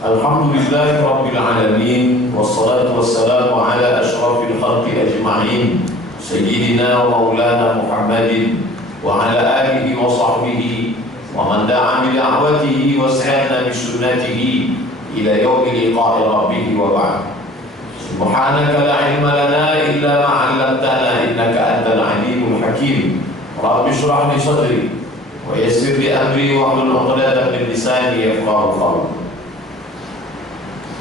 Alhamdulillahi Rabbil Alamin, wassalatu wassalamu ala ashrafil khalqi ajma'in, Sayyidina wa maulana Muhammadin wa ala alihi wa sahbihi wa man da'a bi da'watihi wa sa'ana bi sunnatihi ila yawmi liqa'i rabbih wa ba'd. Subhanaka la ilma lana illa ma 'allamtana innaka antal alimul hakim. Rabbi shrah li sadri wa yassir li amri wa hlul 'uqdatam min lisani yafqahu qawli.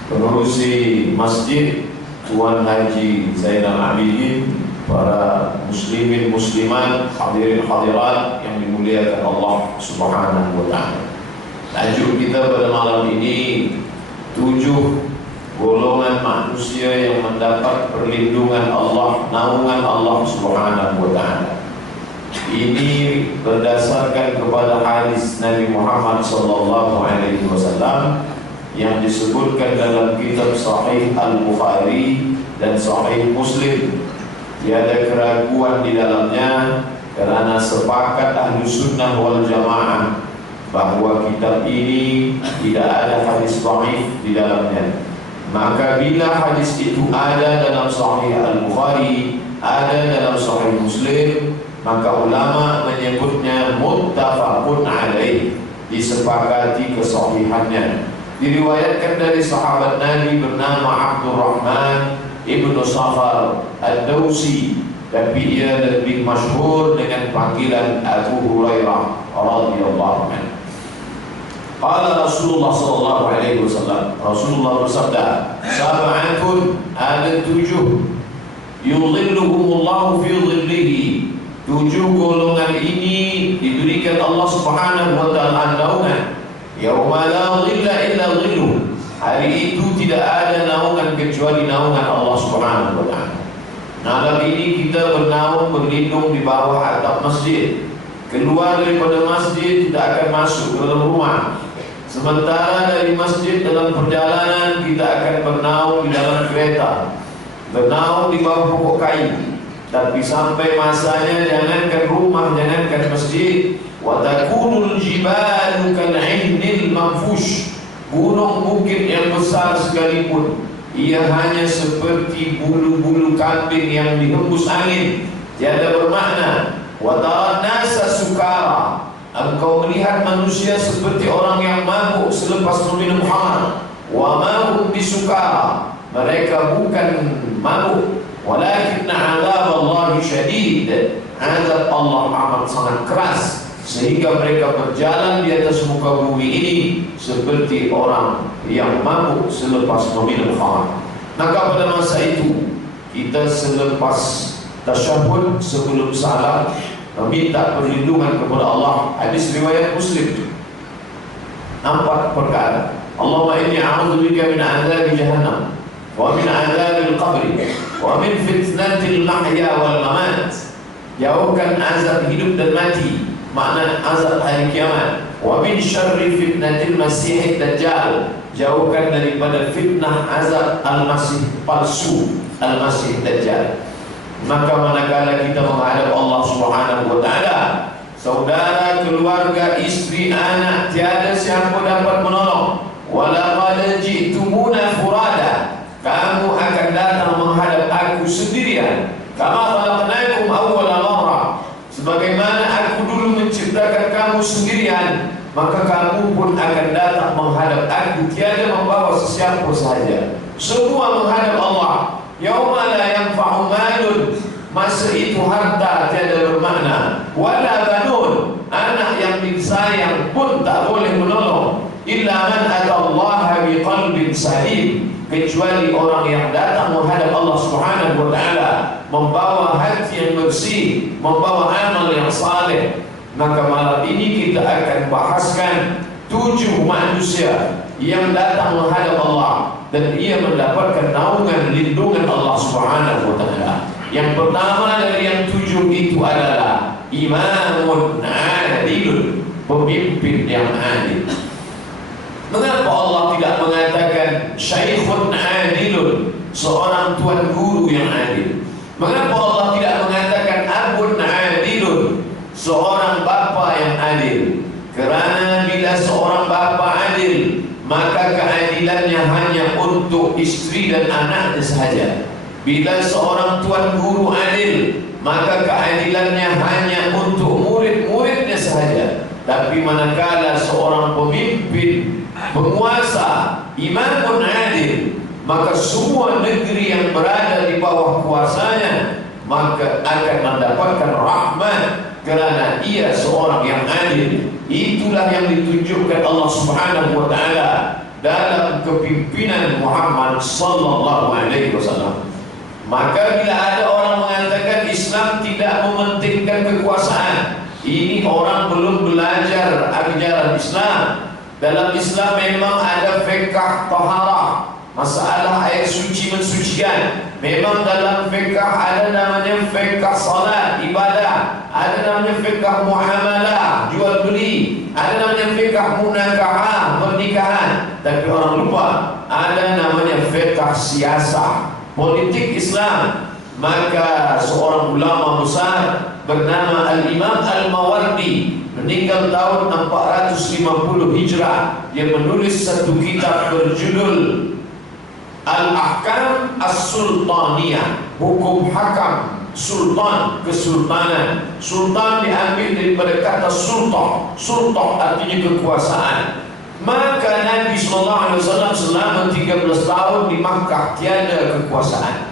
Pengurusi masjid, Tuan Haji Zainal Abidin, para muslimin muslimat, hadirin hadirat yang dimuliakan Allah Subhanahu wa ta'ala. Tajuk kita pada malam ini 7 golongan manusia yang mendapat perlindungan Allah, naungan Allah Subhanahu wa ta'ala. Ini berdasarkan kepada hadis Nabi Muhammad sallallahu alaihi wasallam yang disebutkan dalam kitab Sahih Al-Bukhari dan Sahih Muslim. Tiada keraguan di dalamnya kerana sepakat ahlu sunnah wal jamaah bahawa kitab ini tidak ada hadis dhaif di dalamnya. Maka bila hadis itu ada dalam Sahih Al-Bukhari, ada dalam Sahih Muslim, maka ulama menyebutnya muttafaqun alaih, disepakati kesahihannya. Diriwayatkan dari sahabat Nabi bernama Abdurrahman Ibnu Safar Ad-Dawsi, tapi ia lebih masyhur dengan panggilan Abu Hurairah radhiyallahu anhu. Qala Rasulullah sallallahu alaihi wasallam, Rasulullah bersabda, sab'atun, ada 7 yudhilluhumullahu fi dhillihi, 7 golongan ini diberikan Allah Subhanahu wa ta'ala naungan. Yauma la dhilla illa dhilluh, hari itu tidak ada naungan kecuali naungan Allah Subhanahu wa ta'ala. Malam ini kita bernaung, berlindung di bawah atap masjid. Keluar daripada masjid tidak akan masuk ke dalam rumah. Sementara dari masjid dalam perjalanan kita akan bernaung di dalam kereta, bernaung di bawah pokok kayu. Tapi sampai masanya jangankan rumah, jangankan masjid, wa takunul jibalu kal'ihnil manfush, gunung bukit yang besar sekalipun ia hanya seperti bulu-bulu kambing yang dihembus angin, tiada bermakna. Wa taran nasa sukara, engkau melihat manusia seperti orang yang mabuk selepas meminum khamar. Wa ma hum bisukara, mereka bukan mabuk, walakinna 'adzab Allah syadid, azab Allah amat sangat keras, sehingga mereka berjalan di atas muka bumi ini seperti orang yang mabuk selepas meminum khamar. Maka pada masa itu kita selepas tasyahud, sebelum salam, meminta perlindungan kepada Allah. Hadis riwayat Muslim, 4 perkara. Allahumma inni a'udzubika min 'adzabi jahannam wa min 'adzabil qabri wa min fitnatil mahya wal mamat. Jauhkan azab hidup dan mati, makna azab hari kiamat. Wa min syarri fitnatil masihid dajjal, jauhkan daripada fitnah azab al-masih palsu, al-masih dajjal. Maka manakala kita menghadap Allah Subhanahu wa ta'ala, saudara, keluarga, istri, anak, tiada siapa dapat menolong. Walaqad ji'tumuna furada, kamu akan datang menghadap aku sendirian. Kama khalaqnakum awwala marrah, sebagaimana aku dulu menciptakan kamu sendirian, maka kamu pun akan datang menghadap aku, tiada membawa sesiapa sahaja. Semua menghadap Allah. Yauma la yanfa'u malun, masa itu harta tiada bermakna, wala banun, anak yang disayang pun tak boleh menolong, illa man atallaha biqalbin salim, kecuali orang yang datang menghadap Allah Subhanahu wa ta'ala membawa hati yang bersih, membawa amal yang saleh. Maka malam ini kita akan bahaskan 7 manusia yang datang menghadap Allah dan ia mendapatkan naungan lindungan Allah Subhanahu wa ta'ala. Yang pertama dari yang 7 itu adalah imamun adilun, pemimpin yang adil. Mengapa Allah tidak mengatakan syaikhun adilun, seorang tuan guru yang adil? Mengapa Allah tidak mengatakan abun adilun, seorang bapa yang adil? Kerana bila seorang bapa adil, maka keadilan keadilannya hanya untuk istri dan anaknya saja. Bila seorang tuan guru adil, maka keadilannya hanya untuk murid-muridnya sahaja. Tapi manakala seorang pemimpin, penguasa, imamun adil, maka semua negeri yang berada di bawah kuasanya maka akan mendapatkan rahmat kerana ia seorang yang adil. Itulah yang ditunjukkan Allah Subhanahu wa taala dalam kepimpinan Muhammad sallallahu alaihi wasallam. Maka bila ada orang mengatakan Islam tidak mementingkan kekuasaan, ini orang belum belajar ajaran Islam. Dalam Islam memang ada fiqh taharah, masalah air suci mensucikan. Memang dalam fiqh ada namanya fiqh salat, ibadah, ada namanya fiqh muamalah, jual beli, ada namanya fiqh munakahah, pernikahan. Tapi orang lupa ada namanya fiqh siasah, politik Islam. Maka seorang ulama besar bernama Al-Imam Al-Mawardi, meninggal tahun 450 Hijrah. Dia menulis satu kitab berjudul Al-Ahkam As-Sultaniyah, hukum hakam sultan, kesultanan. Sultan diambil daripada kata sultan. Sultan artinya kekuasaan. Maka Nabi SAW selama 13 tahun di Makkah tiada kekuasaan.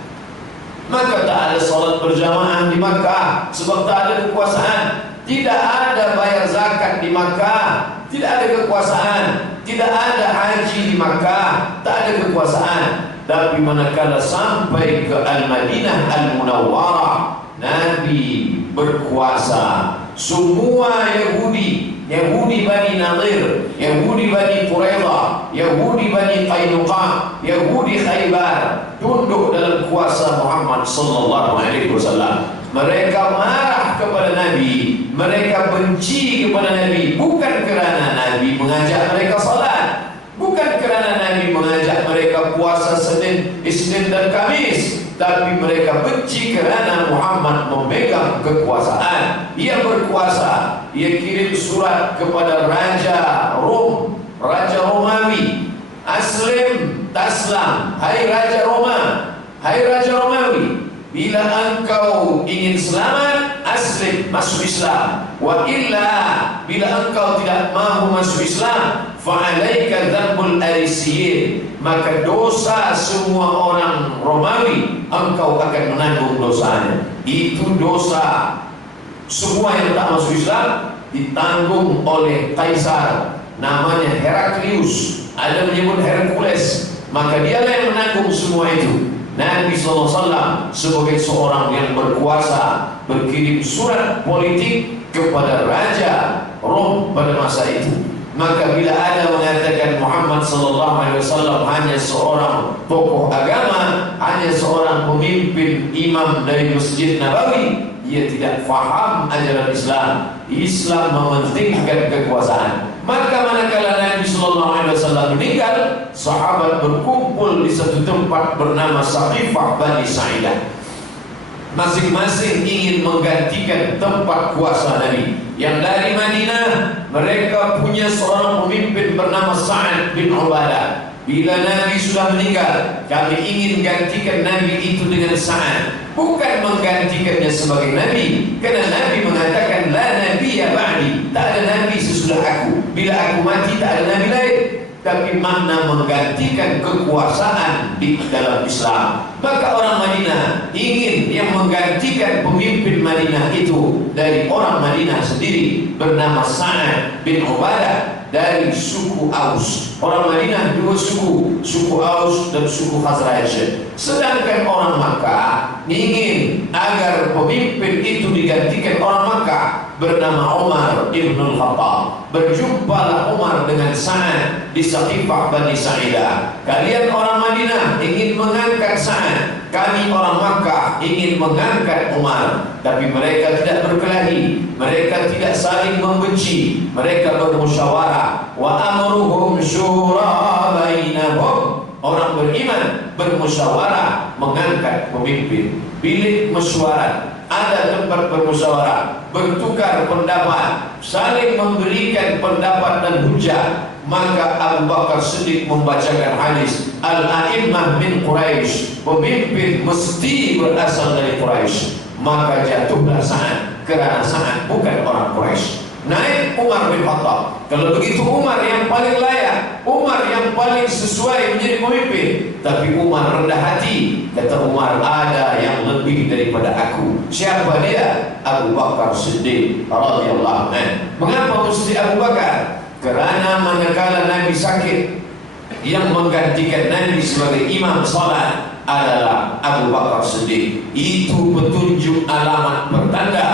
Maka tak ada salat berjamaah di Makkah sebab tak ada kekuasaan. Tidak ada bayar zakat di Makkah, tidak ada kekuasaan. Tidak ada haji di Makkah, tak ada kekuasaan. Tapi manakala sampai ke Al-Madinah Al-Munawwarah, Nabi berkuasa. Semua Yahudi Bani Nadir, Yahudi Bani Quraidah, Yahudi Bani Qainuqa, Yahudi Khaybar tunduk dalam kuasa Muhammad sallallahu alaihi wasallam. Mereka marah kepada Nabi, mereka benci kepada Nabi, bukan kerana Nabi mengajak mereka salat, bukan kerana Nabi mengajak mereka puasa Senin, Isnin dan Kamis, tapi mereka benci kerana Muhammad memegang kekuasaan. Ia berkuasa. Ia kirim surat kepada Raja Rom, Raja Romawi. Aslim taslam, hai Raja Roma, hai Raja Romawi, bila engkau ingin selamat, aslim, masuk Islam. Wa illa, bila engkau tidak mahu masuk Islam, fa'alaika dzambul arisiyin, maka dosa semua orang Romawi engkau akan menanggung dosanya. Itu dosa semua yang tak masuk Islam ditanggung oleh Kaisar, namanya Heraklius. Ada menyebut Hercules, maka dialah yang menanggung semua itu. Nabi SAW sebagai seorang yang berkuasa berkirim surat politik kepada Raja Rom pada masa itu. Maka bila ada mengatakan Muhammad SAW hanya seorang tokoh agama, hanya seorang pemimpin imam dari Masjid Nabawi, ia tidak faham ajaran Islam. Islam mementingkan kekuasaan. Maka manakala Nabi SAW meninggal, sahabat berkumpul di satu tempat bernama Saqifah Bani Sa'idah. Masing-masing ingin menggantikan tempat kuasa Nabi. Yang dari Madinah, mereka punya seorang pemimpin bernama Sa'ad bin Ubadah. Bila Nabi sudah meninggal, kami ingin gantikan Nabi itu dengan Sa'ad. Bukan menggantikannya sebagai Nabi, kerana Nabi mengatakan la nabiyya ba'di, tak ada Nabi sesudah aku. Bila aku mati tak ada Nabi lain. Tapi makna menggantikan kekuasaan di dalam Islam. Maka orang Madinah ingin yang menggantikan pemimpin Madinah itu dari orang Madinah sendiri, bernama Sa'ad bin Ubadah dari suku Aus. Orang Madinah dua suku, suku Aus dan suku Khazraj. Sedangkan orang Makkah ingin agar pemimpin itu digantikan orang Makkah, bernama Umar ibn al-Khattab. Berjumpalah Umar dengan Sa'ad di Saqifah Bani Sa'idah. Kalian orang Madinah ingin mengangkat Sa'ad, kami orang Makkah ingin mengangkat Umar. Tapi mereka tidak berkelahi, mereka tidak saling membenci, mereka bermusyawarah. Wa amruhum syura bainahum. Orang beriman bermusyawarah mengangkat pemimpin. Bilik mesyuarat. ada tempat bermusyawarah, bertukar pendapat, saling memberikan pendapat dan hujah, maka Abu Bakar Siddiq membacakan hadis Al-A'immah min Quraisy, pemimpin mesti berasal dari Quraisy. Maka jatuhlah Sa'ad, kerana Sa'ad bukan orang Quraisy. Naik Umar bin Khattab. Kalau begitu Umar yang paling layak, Umar yang paling sesuai menjadi pemimpin. Tapi Umar rendah hati. Kata Umar, ada yang lebih daripada aku. Siapa dia? Abu Bakar Siddiq radhiyallahu anhu. Mengapa mesti Abu Bakar? Kerana manakala Nabi sakit, yang menggantikan Nabi sebagai imam salat adalah Abu Bakar Siddiq. Itu petunjuk alamat pertanda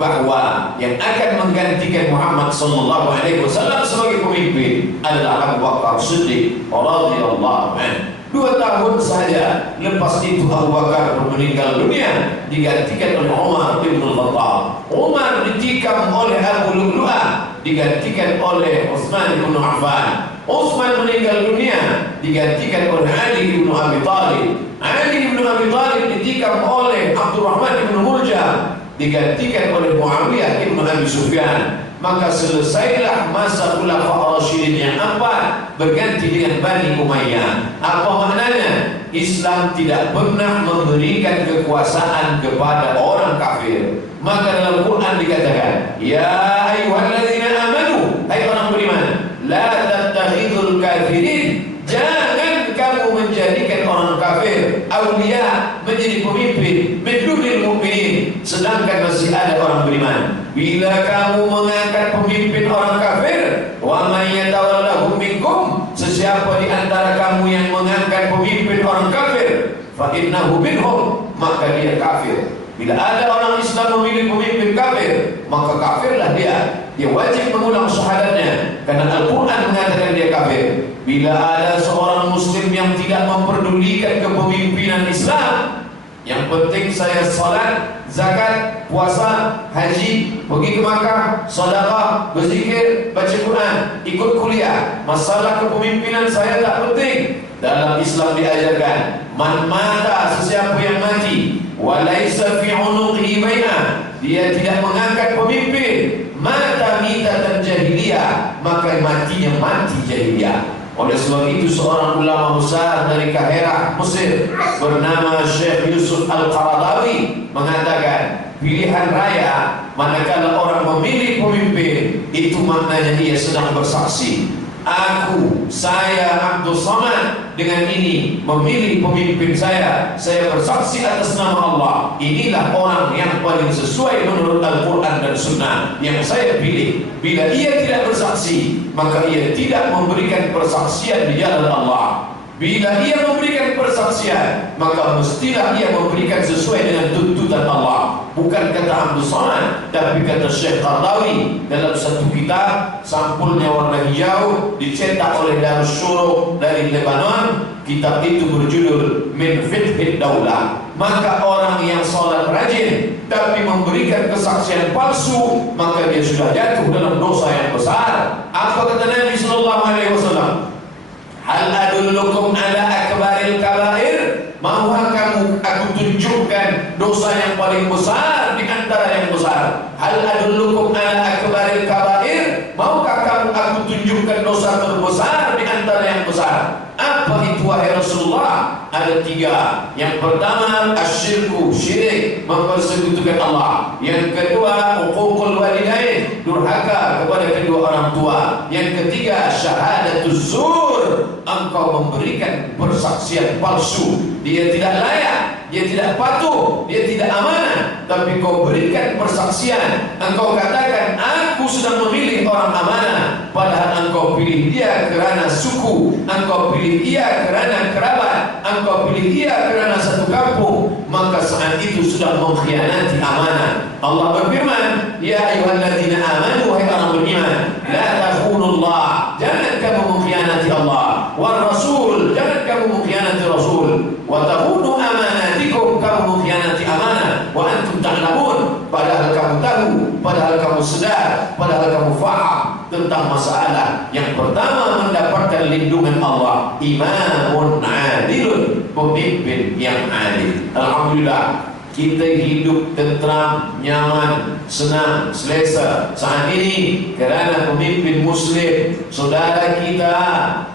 bahawa yang akan menggantikan Muhammad sallallahu alaihi wasallam sebagai pemimpin adalah Abu Bakar Siddiq radhiyallahu anhu. 2 tahun saja lepas itu Abu Bakar meninggal dunia, digantikan oleh Umar bin Khattab. Umar ditikam oleh Abu Lu'lu'ah, digantikan oleh Utsman bin Affan. Utsman meninggal dunia, digantikan oleh Ali bin Abi Thalib. Ali bin Abi Thalib ditikam oleh Abdurrahman bin Muljam, digantikan oleh Muawiyah bin Abi Sufyan. Maka selesailah masa Khulafaur Rasyidin yang 4, berganti dengan Bani Umayyah. Apa maknanya? Islam tidak pernah memberikan kekuasaan kepada orang kafir. Maka dalam Quran dikatakan, ya ayyuhalladzina amanu, hai orang beriman, la tattakhidul kafirin, jangan kamu menjadikan orang kafir awliya, menjadi pemimpin, min dunil mu'minin, sedangkan masih ada orang beriman. Bila kamu mengangkat pemimpin orang kafir, wa may yatawallahum minkum, sesiapa di antara kamu yang mengangkat pemimpin orang kafir, fa innahu minhum, maka dia kafir. Bila ada orang Islam memilih pemimpin kafir, maka kafirlah dia. Dia wajib mengulang syahadatnya, karena Al-Quran mengatakan dia kafir. Bila ada seorang Muslim yang tidak memperdulikan kepemimpinan Islam, yang penting saya salat, zakat, puasa, haji, pergi ke Makkah, sedekah, berzikir, baca Quran, ikut kuliah, masalah kepemimpinan saya tak penting. Dalam Islam diajarkan, man mata, sesiapa yang mati, walaysa fi unuqihi bai'ah, dia tidak mengangkat pemimpin, mata mitatan jahiliyah, maka matinya mati jahiliyah. Oleh sebab itu seorang ulama besar dari Kahirah, Mesir, bernama Syekh Yusuf Al-Qaradawi mengatakan, pilihan raya manakala orang memilih pemimpin, itu maknanya dia sedang bersaksi, aku, saya Abdul Samad dengan ini memilih pemimpin saya bersaksi atas nama Allah, inilah orang yang paling sesuai menurut Al-Quran dan Sunnah yang saya pilih. Bila ia tidak bersaksi, maka ia tidak memberikan persaksian di jalan Allah. Bila ia memberikan persaksian, maka mestilah ia memberikan sesuai dengan tuntutan Allah. Bukan kata Abdul Samad, tapi kata Syekh Qaradawi dalam satu kitab, sampulnya warna hijau, dicetak oleh Darussyuruq dari Lebanon. Kitab itu berjudul Min Fiqhid Daulah. Maka orang yang salat rajin tapi memberikan kesaksian palsu, maka dia sudah jatuh dalam dosa yang besar. Apa kata Nabi sallallahu alaihi wasallam? Hal adullukum ala akbaril kabair, maukah kamu aku tunjukkan dosa yang paling besar di antara yang besar? Hal adullukum ala akbaril kabair, maukah kamu aku tunjukkan dosa terbesar di antara yang besar? Apa itu wahai Rasulullah? Ada 3. Yang pertama asyirku, syirik, mempersekutukan Allah. Yang kedua uququl walidain, durhaka kepada kedua orang tua. Yang ketiga syahadatuz zur, engkau memberikan persaksian palsu. Dia tidak layak, dia tidak patuh, dia tidak amanah, tapi kau berikan persaksian. Engkau katakan aku sedang memilih orang amanah, padahal engkau pilih dia kerana suku, engkau pilih dia kerana kerabat, engkau pilih dia kerana satu kampung. Maka saat itu sudah mengkhianati amanah. Allah berfirman, ya ayyuhalladzina amanu, wahai orang beriman, la takhunullah, jangan kamu mengkhianati Allah, war rasul, jangan kamu mengkhianati Rasul, wa takhunu amanatikum, kamu mengkhianati amanah, wa antum ta'lamun, padahal kamu tahu, padahal kamu sedar, padahal kamu faham tentang masalah. Yang pertama mendapatkan lindungan Allah, imamun adilun, pemimpin yang adil. Alhamdulillah, kita hidup tentram, nyaman, senang, selesa saat ini kerana pemimpin Muslim. Saudara kita,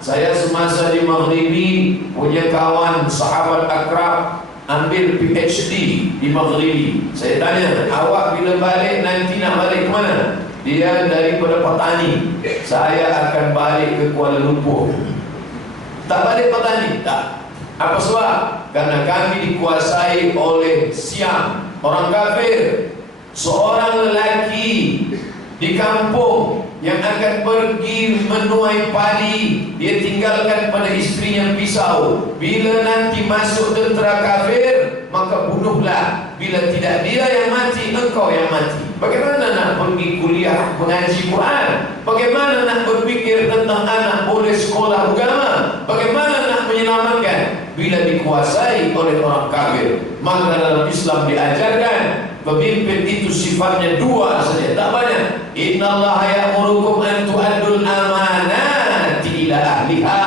saya semasa di Maghribi punya kawan sahabat akrab ambil PhD di Maghribi. Saya tanya, awak bila balik nanti nak balik ke mana? Dia daripada petani. Saya akan balik ke Kuala Lumpur. Tak balik petani? Tak. Apa sebab? Karena kami dikuasai oleh Siam, orang kafir. Seorang lelaki di kampung yang akan pergi menuai padi, dia tinggalkan pada istrinya pisau. Bila nanti masuk tentera kafir, maka bunuhlah. Bila tidak dia yang mati, engkau yang mati. Bagaimana nak pergi kuliah mengaji Quran? Bagaimana nak berfikir tentang anak boleh sekolah agama? Bagaimana nak menyelamatkan bila dikuasai oleh orang kafir? Maka dalam Islam diajarkan pemimpin itu sifatnya dua saja, tak banyak. Innallaha ya'murukum an tu'addul amanati ila ahliha.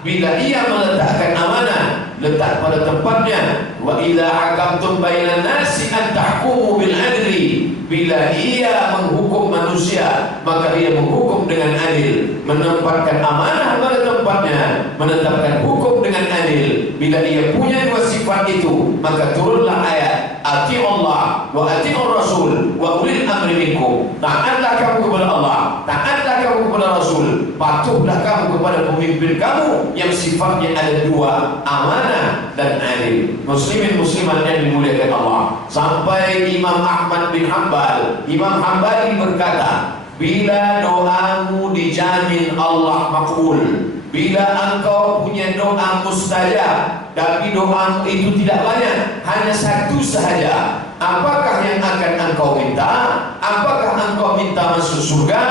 Bila ia meletakkan amanah, letak pada tempatnya. Wa idza hakamtum bainan nasi an tahkumu bil adli. Bila ia menghukum manusia, maka ia menghukum dengan adil, menempatkan amanah pada tempatnya, menetapkan hukum dengan adil. Bila ia punya dua sifat itu, maka turunlah ayat ati Allah wa ati'ur Rasul wa ulil amri minkum. Taatlah kamu kepada Allah, taatlah kamu kepada Rasul, patuhlah kamu kepada pemimpin kamu yang sifatnya ada dua, amanah dan adil. Muslimin muslimat yang dimuliakan Allah. Sampai Imam Ahmad bin Hanbal, Imam Hanbali berkata, bila doamu dijamin Allah makbul, bila engkau punya doa mustajab, tapi doamu itu tidak banyak, hanya satu sahaja, apakah yang akan engkau minta? Apakah engkau minta masuk surga?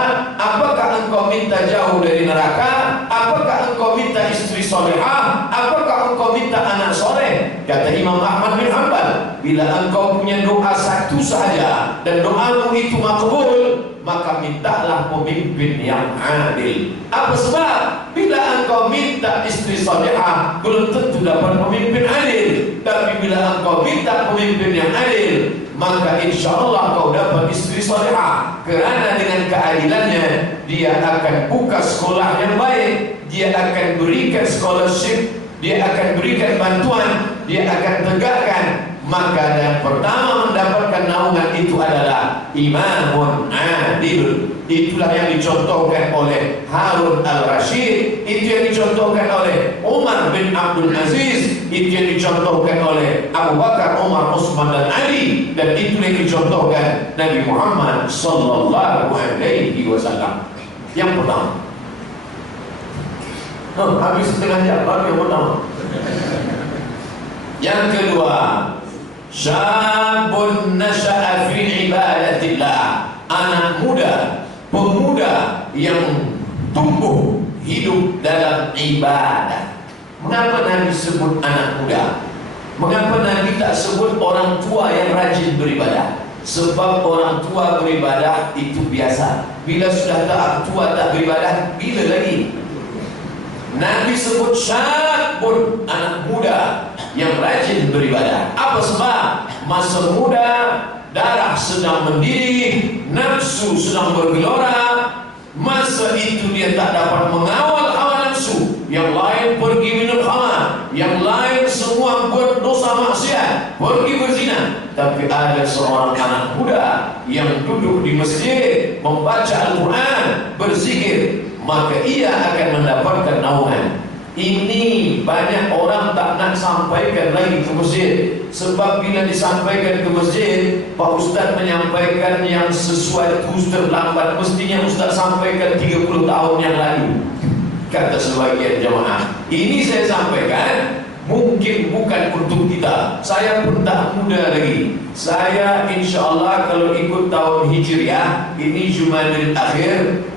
Apakah engkau minta jauh dari neraka? Apakah engkau minta istri solehah? Apakah engkau minta anak soleh? Kata Imam Ahmad bin Hanbal, bila engkau punya doa satu sahaja dan doamu itu makbul, maka mintalah pemimpin yang adil. Apa sebab? Bila engkau minta istri salihah, belum tentu dapat pemimpin adil. Tapi bila engkau minta pemimpin yang adil, maka insya Allah kau dapat istri salihah. Kerana dengan keadilannya, dia akan buka sekolah yang baik, dia akan berikan scholarship, dia akan berikan bantuan, dia akan tegakkan. Maka yang pertama mendapatkan naungan itu adalah imamun adil. Itulah yang dicontohkan oleh Harun al-Rashid, itu yang dicontohkan oleh Umar bin Abdul Aziz, itu yang dicontohkan oleh Abu Bakar, Umar, Utsman dan Ali, dan itu yang dicontohkan Nabi Muhammad sallallahu alaihi wasallam. Yang pertama, habis setengah jam baru yang pertama. Yang kedua, syabun nasha'a fi ibadatillah, anak muda, pemuda yang tumbuh hidup dalam ibadah. Mengapa Nabi sebut anak muda? Mengapa Nabi tak sebut orang tua yang rajin beribadah? Sebab orang tua beribadah itu biasa. Bila sudah tak tua tak beribadah, bila lagi? Nabi sebut syabun, anak muda yang rajin beribadah. Apa sebab? Masa muda, darah sedang mendidih, nafsu sedang bergelora. Masa itu dia tak dapat mengawal hawa nafsu. Yang lain pergi minum khamar, yang lain semua buat dosa maksiat, pergi berzina. Tapi ada seorang anak muda yang duduk di masjid, membaca Al-Quran, berzikir, maka ia akan mendapatkan naungan. Ini banyak orang tak nak sampaikan lagi ke masjid. Sebab bila disampaikan ke masjid, Pak Ustaz menyampaikan yang sesuatu terlambat, mestinya Ustaz sampaikan 30 tahun yang lalu, kata sebagian jemaah. Ini saya sampaikan mungkin bukan untuk kita. Saya pun tak muda lagi. Saya insya Allah kalau ikut tahun Hijriah, ini Jumadil Akhir,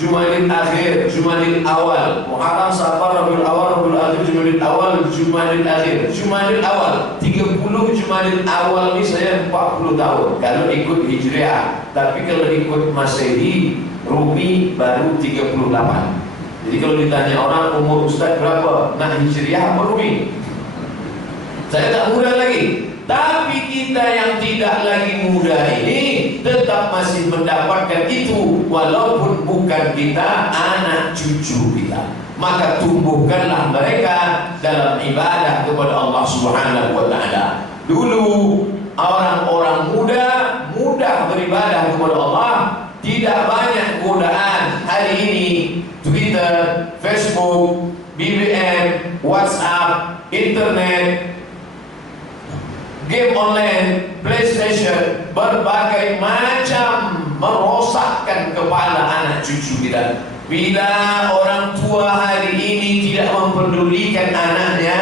Jumadil Akhir, Jumadil Awal, Muharram, Safar, Rabiul Awal, Rabiul Akhir, Jumadil Awal, Jumadil Akhir, Jumadil Awal, 30 Jumadil Awal ni saya 40 tahun kalau ikut Hijriah. Tapi kalau ikut Masehi, Rumi baru 38. Jadi kalau ditanya orang umur Ustaz berapa, nak Hijriah apa Rumi? Saya tak muda lagi. Tapi kita yang tidak lagi muda ini tetap masih mendapatkan itu, walaupun bukan kita, anak cucu kita. Maka tumbuhkanlah mereka dalam ibadah kepada Allah Subhanahu wa Ta'ala. Dulu orang-orang muda mudah beribadah kepada Allah, tidak banyak godaan. Hari ini Twitter, Facebook, BBM, WhatsApp, internet, game online, PlayStation, berbagai macam merosakkan kepala anak cucu kita. Bila orang tua hari ini tidak mempedulikan anaknya,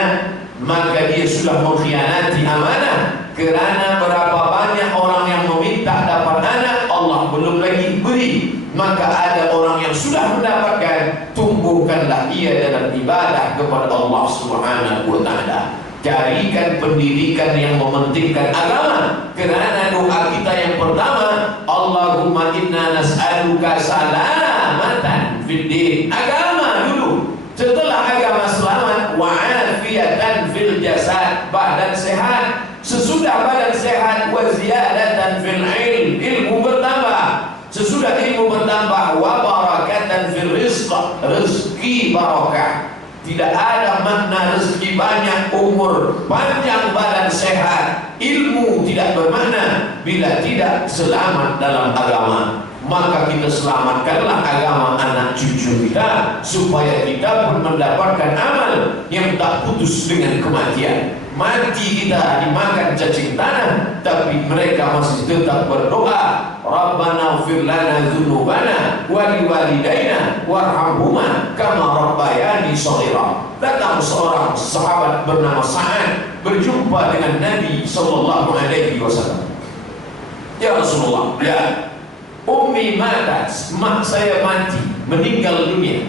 maka dia sudah mengkhianati amanah. Kerana berapa banyak orang yang meminta dapat anak, Allah belum lagi beri. Maka ada orang yang sudah mendapatkan, tumbuhkanlah ia dalam ibadah kepada Allah Subhanahu wa Ta'ala. Carikan pendidikan yang mementingkan agama. Kerana doa kita yang pertama, Allahumma inna nas'aluka salamatan fid din. Agama dulu. Setelah agama selamat, wa'afiatan fil jasad, badan sehat. Sesudah badan sehat, wa ziyadatan fil ilm, ilmu bertambah. Sesudah ilmu bertambah, wa barakatan fil rizq, rezeki barakah. Tidak ada makna rezeki banyak, umur panjang, badan sehat, ilmu tidak bermakna bila tidak selamat dalam agama. Maka kita selamatkanlah agama anak cucu kita, supaya kita pun mendapatkan amal yang tak putus dengan kematian. Mati kita dimakan cacing tanah, tapi mereka masih tetap berdoa, Rabbana ighfir lana dzunubana wa liwalidayna warhamhuma kama rabbayani shaghira. Datang seorang sahabat bernama Sa'ad berjumpa dengan Nabi sallallahu alaihi wasallam. Ya Rasulullah, ya, ummi matat, mak saya mati, meninggal dunia.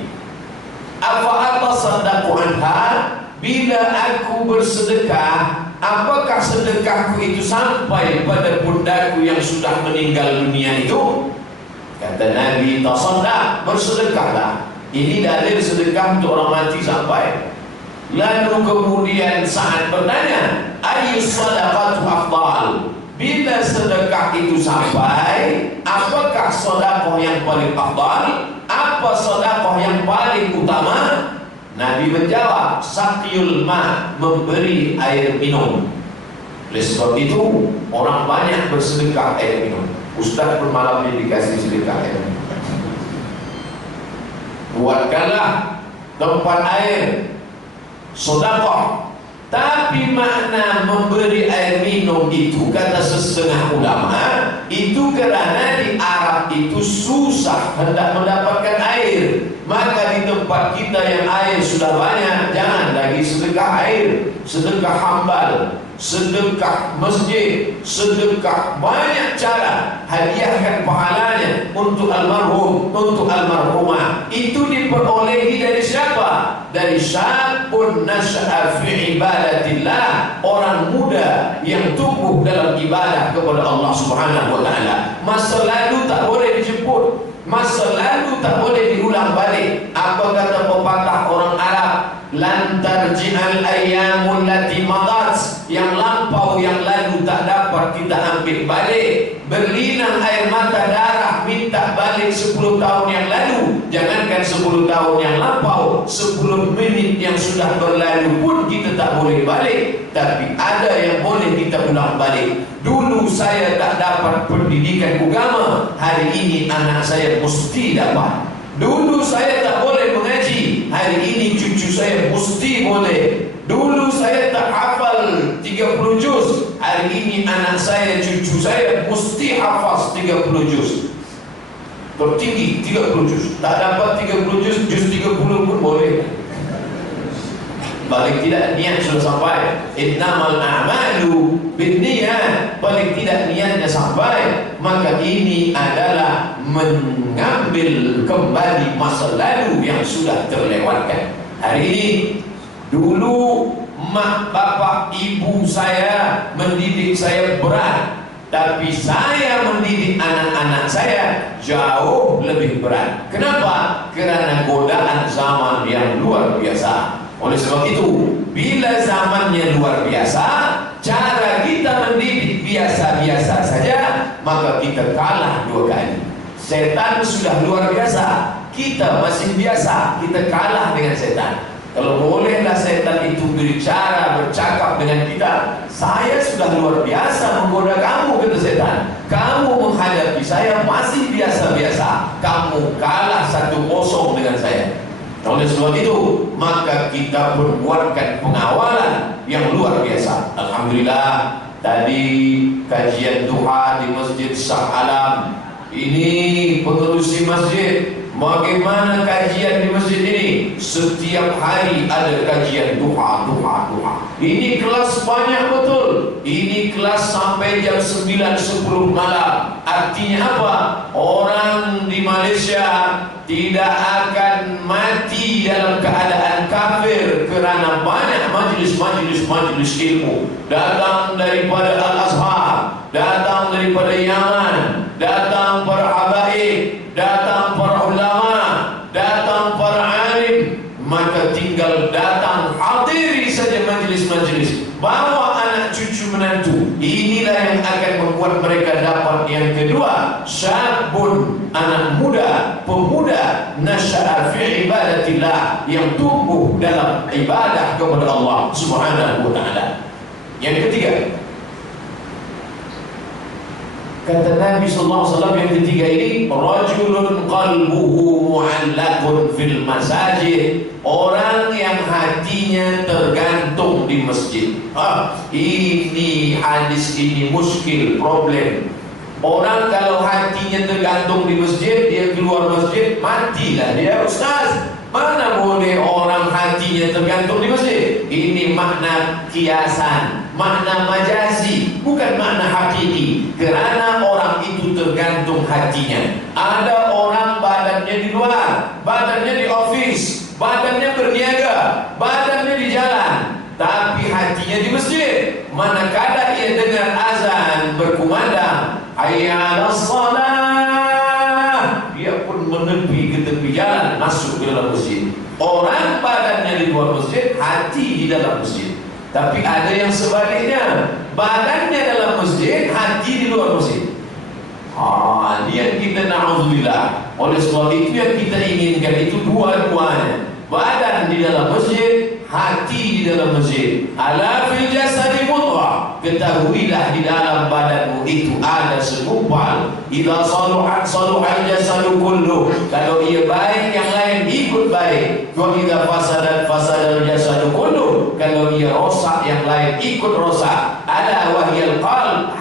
Apa atasaddaqu anha? Bila aku bersedekah, apakah sedekahku itu sampai pada bundaku yang sudah meninggal dunia itu? Kata Nabi, tasaddaq, bersedekahlah. Ini dalil sedekah untuk orang mati sampai. Lalu kemudian Sa'ad bertanya, ayyus sadaqatu afdal? Bila sedekah itu sampai, apakah sedekah yang paling afdal? Apa sedekah yang paling utama? Nabi menjawab, saqyul ma, memberi air minum. Oleh sebab itu orang banyak bersedekah air minum. Ustaz bermalam ini dikasih sedekah air minum. Buatkanlah tempat air, sedekah. Tapi makna memberi air minum itu, kata setengah ulama, itu kerana di Arab itu susah hendak mendapatkan air. Maka di tempat kita yang air sudah banyak, jangan lagi sedekah air, sedekah hambal, sedekah masjid, sedekah banyak cara. Hadiahkan pahalanya untuk almarhum, untuk almarhumah. Itu diperolehi dari siapa? Dari syabun nasya'a fi ibadatillah, orang muda yang tumbuh dalam ibadah kepada Allah Subhanahu wa Ta'ala. Masa lalu tak boleh dijemput, masa lalu tak boleh diulang balik. Apa kata pepatah orang Arab? Lan tarji'al ayyamul lati madat, yang lampau, yang lalu tak dapat kita ambil balik. Berlinang air mata darah minta balik 10 tahun yang lalu. Jangankan 10 tahun yang lampau, 10 menit yang sudah berlalu pun kita tak boleh balik. Tapi ada yang boleh kita ulang balik. Dulu saya tak dapat pendidikan agama, hari ini anak saya mesti dapat. Dulu saya tak boleh mengaji, hari ini cucu saya mesti boleh. Dulu saya tak hafal 30 juz, hari ini anak saya, cucu saya mesti hafaz 30 juz. Tertinggi 30 juz. Tak dapat 30 juz, juz 30 pun boleh. Paling tidak niat sudah sampai. Innamal a'malu binniyat, paling tidak niatnya sampai. Maka ini adalah mengambil kembali masa lalu yang sudah terlewatkan. Hari ini, dulu mak bapak ibu saya mendidik saya berat, tapi saya mendidik anak-anak saya jauh lebih berat. Kenapa? Kerana godaan zaman yang luar biasa. Oleh sebab itu, bila zamannya luar biasa, cara kita mendidik biasa-biasa saja, maka kita kalah 2 kali. Setan sudah luar biasa, kita masih biasa, kita kalah dengan setan. Kalau bolehlah setan itu berbicara, bercakap dengan kita, saya sudah luar biasa menggoda kamu, kata setan. Kamu menghadapi saya masih biasa-biasa, kamu kalah 1-0 dengan saya. Oleh sebab itu, maka kita berbuatkan pengawalan yang luar biasa. Alhamdulillah, tadi kajian duha di Masjid Shah Alam. Ini pengerusi masjid, bagaimana kajian di masjid ini? Setiap hari ada kajian duha. Ini kelas banyak betul. Ini kelas sampai jam 9-10 malam. Artinya apa? Orang di Malaysia tidak akan mati dalam keadaan kafir kerana banyak majlis ilmu datang daripada Al-Azhar, datang daripada Yaman, datang para habaib, datang para ulama, datang para alim. Maka tinggal datang, hadiri saja majlis-majlis, bawa anak cucu menantu. Inilah yang akan membuat mereka dapat yang kedua, syabun, anak muda, pemuda, nasya'a fi ibadatillah, yang tumbuh dalam ibadah kepada Allah Subhanahu wa ta'ala. Yang ketiga, kata Nabi SAW yang ketiga ini, rajulun qalbuhu mu'allaqun fil masajid, orang yang hatinya tergantung di masjid. Ini hadis ini muskil, problem. Orang kalau hatinya tergantung di masjid, dia keluar masjid, matilah dia. Ustaz, mana boleh orang hatinya tergantung di masjid? Ini makna kiasan, makna majazi, bukan makna hakiki. Kerana orang itu tergantung hatinya. Ada orang badannya di luar, badannya di office, badannya berniaga, badannya di jalan, tapi hatinya di masjid. Manakala ia dengar azan berkumandang, hayya 'alas shalah, dia pun menepi ke tepi jalan, masuk ke dalam masjid. Orang badannya di luar masjid, hati di dalam masjid. Tapi ada yang sebaliknya, badannya dalam masjid, hati di luar masjid. Dia kita na'udzubillah. Oleh sebab itu yang kita inginkan itu dua-duanya, badan di dalam masjid, hati di dalam masjid. Ala fil jasadi mudghah, ketahuilah di dalam badanmu itu ada segumpal. Idza saluhat saluhal jasadu kullu, kalau ia baik yang lain ikut baik. Wa idza fasadat fasadal jasadu kullu, kalau ia rosak yang lain ikut rosak. Ala wahyal qalb,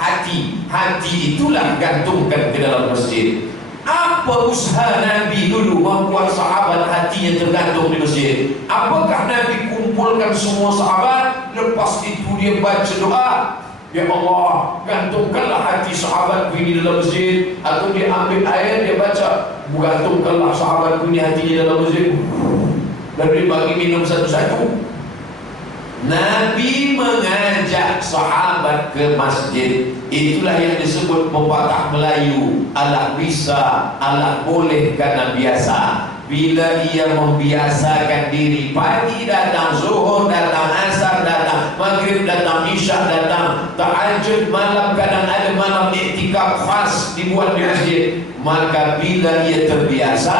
hati itulah gantungkan ke dalam masjid. Apa usaha Nabi dulu membuat sahabat hatinya tergantung di masjid? Apakah Nabi kumpulkan semua sahabat, lepas itu dia baca doa, ya Allah, gantungkanlah hati sahabatku ini dalam masjid? Atau dia ambil air, dia baca, gantungkanlah sahabatku ini hatinya dalam masjid, dan dia bagi minum satu-satu? Nabi mengajak sahabat ke masjid. Itulah yang disebut pepatah Melayu, alah bisa, alah boleh karena biasa. Bila ia membiasakan diri, pagi datang, zuhur datang, asar datang, maghrib datang, isya datang, tahajud malam, kadang ada malam iktikaf khas dibuat di masjid, maka bila ia terbiasa,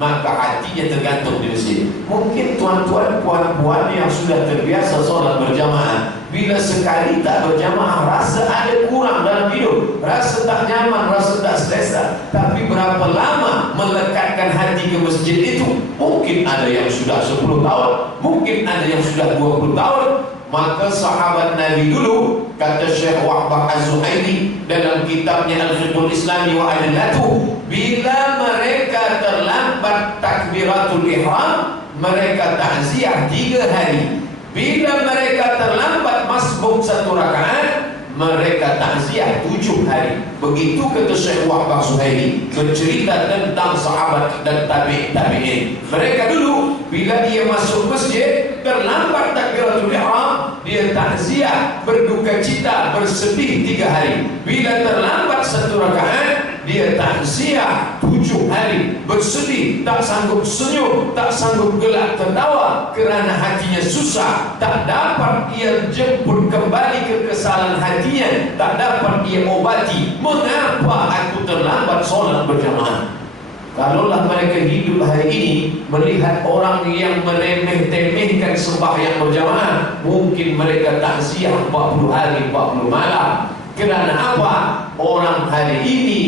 maka hatinya tergantung di masjid. Mungkin tuan-tuan, puan-puan yang sudah terbiasa sholat berjamaah, bila sekali tak berjamaah rasa ada kurang dalam hidup, rasa tak nyaman, rasa tak selesa. Tapi berapa lama melekatkan hati ke masjid itu? Mungkin ada yang sudah 10 tahun, mungkin ada yang sudah 20 tahun. Maka sahabat Nabi dulu, kata Syekh Wahbah Az-Zuhairi dalam kitabnya Al-Fiqhul Islami wa Adillatuh, bila mereka terlambat takbiratul ihram, mereka takziah 3 hari. Bila mereka terlambat masbuk 1 rakaat, mereka takziah 7 hari. Begitu kata Syekh Wahbah Az-Zuhairi, bercerita tentang sahabat dan tabi'in. Mereka dulu bila dia masuk masjid terlambat takbiratul ihram, dia takziah, berduka cita, bersedih 3 hari. Bila terlambat 1 rakaat, dia takziah 7 hari, bersedih, tak sanggup senyum, tak sanggup gelak tertawa kerana hatinya susah, tak dapat ia jemput kembali ke kesalahan hatinya, tak dapat ia obati. Mengapa aku terlambat solat berjamaah? Kalaulah mereka hidup hari ini melihat orang yang meremeh-temehkan sembahyang berjamaah, mungkin mereka takziah 40 hari 40 malam. Kerana apa? Orang hari ini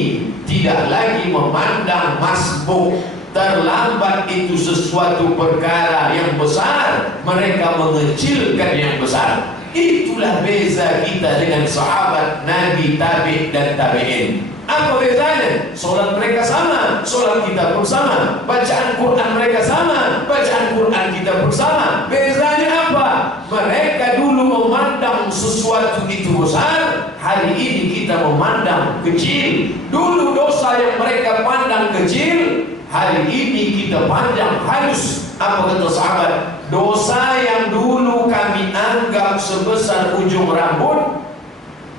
tidak lagi memandang masbuk, terlambat itu sesuatu perkara yang besar, mereka mengecilkan yang besar. Itulah beza kita dengan sahabat Nabi, tabi' dan tabi'in. Apa bezanya? Solat mereka sama, solat kita pun sama. Bacaan Quran mereka sama, bacaan Quran kita pun sama. Bezanya apa? Mereka dulu memandang sesuatu itu besar, hari ini kita memandang kecil. Dulu dosa yang mereka pandang kecil, hari ini kita pandang halus. Apa kata sahabat? Dosa yang dulu kami anggap sebesar ujung rambut,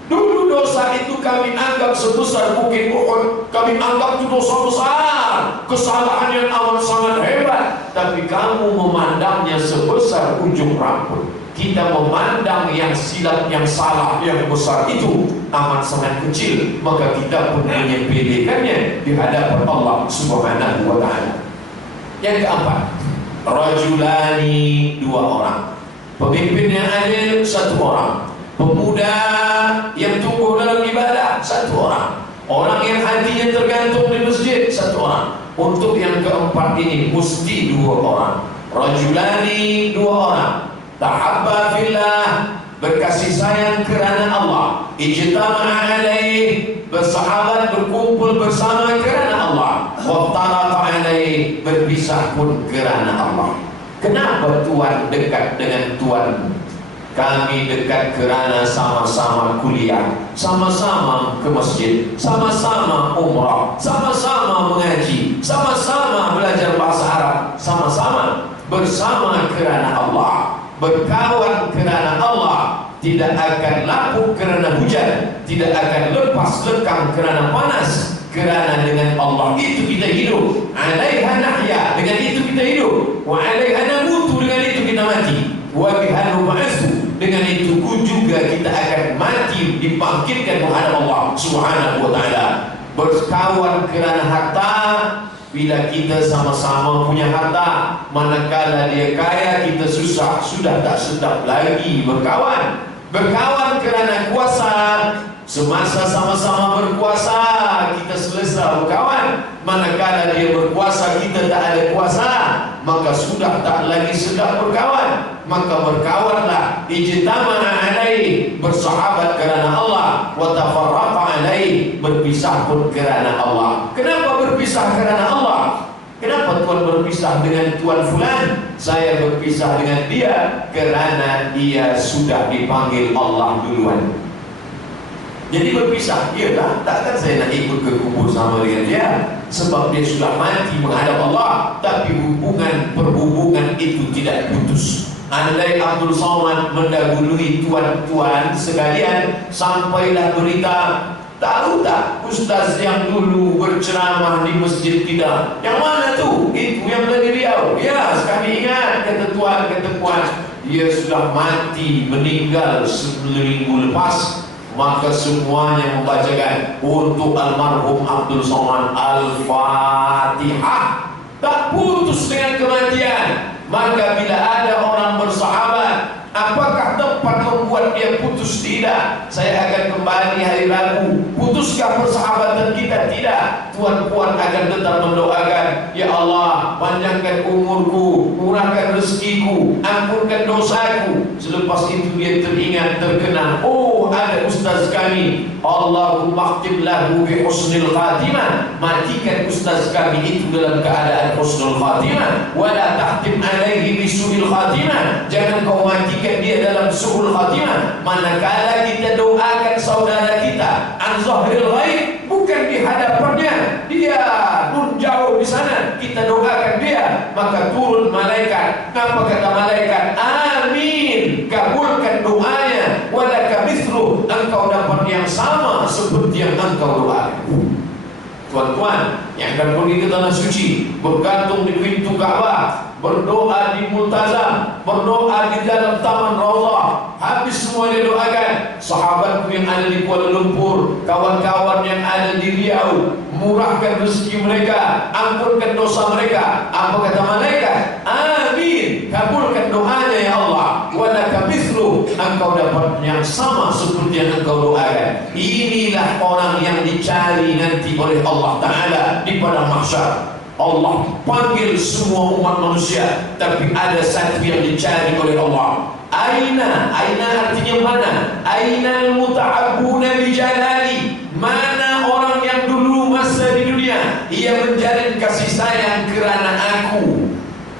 dulu dosa itu kami anggap sebesar bukit Uhud, kami anggap itu dosa besar, kesalahan yang amat sangat hebat. Tapi kamu memandangnya sebesar ujung rambut. Kita memandang yang silap, yang salah, yang besar itu amat sangat kecil, maka kita pun menyepelekannya di hadapan Allah Subhanahu wa ta'ala. Yang keempat, rajulani, 2 orang. Pemimpin yang adil 1 orang. Pemuda yang tumbuh dalam ibadah 1 orang. Orang yang hatinya tergantung di masjid 1 orang. Untuk yang keempat ini mesti 2 orang. Rajulani, 2 orang. Tahabba fillah, berkasih sayang kerana Allah. Ijtama'a alaih, bersahabat berkumpul bersama kerana Allah. Waftaraqa alaih, berpisah pun kerana Allah. Kenapa Tuan dekat dengan Tuan? Kami dekat kerana sama-sama kuliah, sama-sama ke masjid, sama-sama umrah, sama-sama mengaji, sama-sama belajar bahasa Arab, sama-sama bersama kerana Allah, berkawan kerana Allah. Tidak akan lapuk kerana hujan, tidak akan lepas lekang kerana panas, kerana dengan Allah itu kita hidup. Alaiha nahya, dengan itu kita hidup. Wa alaiha namutu, dengan itu kita mati. Wa biha nub'atsu, dengan itu juga kita akan mati, dibangkitkan menghadap Allah Subhanahu wa ta'ala. Berkawan kerana harta, bila kita sama-sama punya harta, manakala dia kaya kita susah, sudah tak sedap lagi berkawan. Berkawan kerana kuasa, semasa sama-sama berkuasa kita selesa berkawan. Manakala dia berkuasa kita tak ada kuasa, maka sudah tak lagi sedap berkawan. Maka berkawanlah. Ijtama'a alaih, bersahabat kerana Allah. Wa tafarraqa alaih, berpisah pun kerana Allah. Kenapa berpisah kerana Allah? Kenapa Tuan berpisah dengan Tuan Fulan? Saya berpisah dengan dia kerana dia sudah dipanggil Allah duluan. Jadi berpisah, iyalah, takkan saya nak ikut ke kubur sama dengan dia, sebab dia sudah mati menghadap Allah. Tapi perhubungan itu tidak putus. Andai Abdul Somad mendahului tuan-tuan sekalian, sampailah berita, tahu tak ustaz yang dulu berceramah di masjid kita? Yang mana tu? Itu yang dari Riau. Ya, sekali ingat, kata tuan, kata puan, dia sudah mati, meninggal 1 minggu lepas. Maka semuanya membacakan untuk almarhum Abdul Somad Al-Fatihah. Tak putus dengan kematian. Maka bila ada orang bersahabat, apakah tempat membuat dia putus? Tidak. Saya akan kembali hari Rabu. Putuskah persahabatan kita? Tidak. Tuan-puan akan tetap mendoakan, ya Allah, panjangkan umurku, murahkan rezekiku, ampunkan dosaku. Selepas itu dia teringat, terkenang, oh ada ustaz kami, Allahumma khtim lahu bi husnil khatimah. Matikan ustaz kami itu dalam keadaan husnul khatimah. Wala tahtim alaihi bi su'il khatimah. Jangan kau matikan dia dalam su'ul khatimah. Manakala kita doakan saudara kita an zahril ghaib, bukan di hadapannya, dia pun jauh di sana, kita doakan dia, maka turun malaikat. Apa kata malaikat? Amin, kabulkan doanya. Walaka mithlu, engkau dapat yang sama seperti yang engkau doakan. tuan-tuan yang akan pergi ke tanah suci, bergantung di pintu Ka'bah, berdoa di Multazam, berdoa di dalam Taman Raudhah. Habis semua dia doakan. Sahabatku yang ada di Kuala Lumpur, kawan-kawan yang ada di Riau, murahkan rezeki mereka, ampunkan dosa mereka. Apa kata malaikat? Amin, kabulkan doanya ya Allah. Walaka mithlu, engkau dapat yang sama seperti yang engkau doakan. Inilah orang yang dicari nanti oleh Allah Ta'ala di padang mahsyar. Allah panggil semua umat manusia, tapi ada satu yang dicari oleh Allah. Aina artinya mana? Ainal muta'abbuna bijalali. Mana orang yang dulu masa di dunia ia menjalin kasih sayang kerana aku.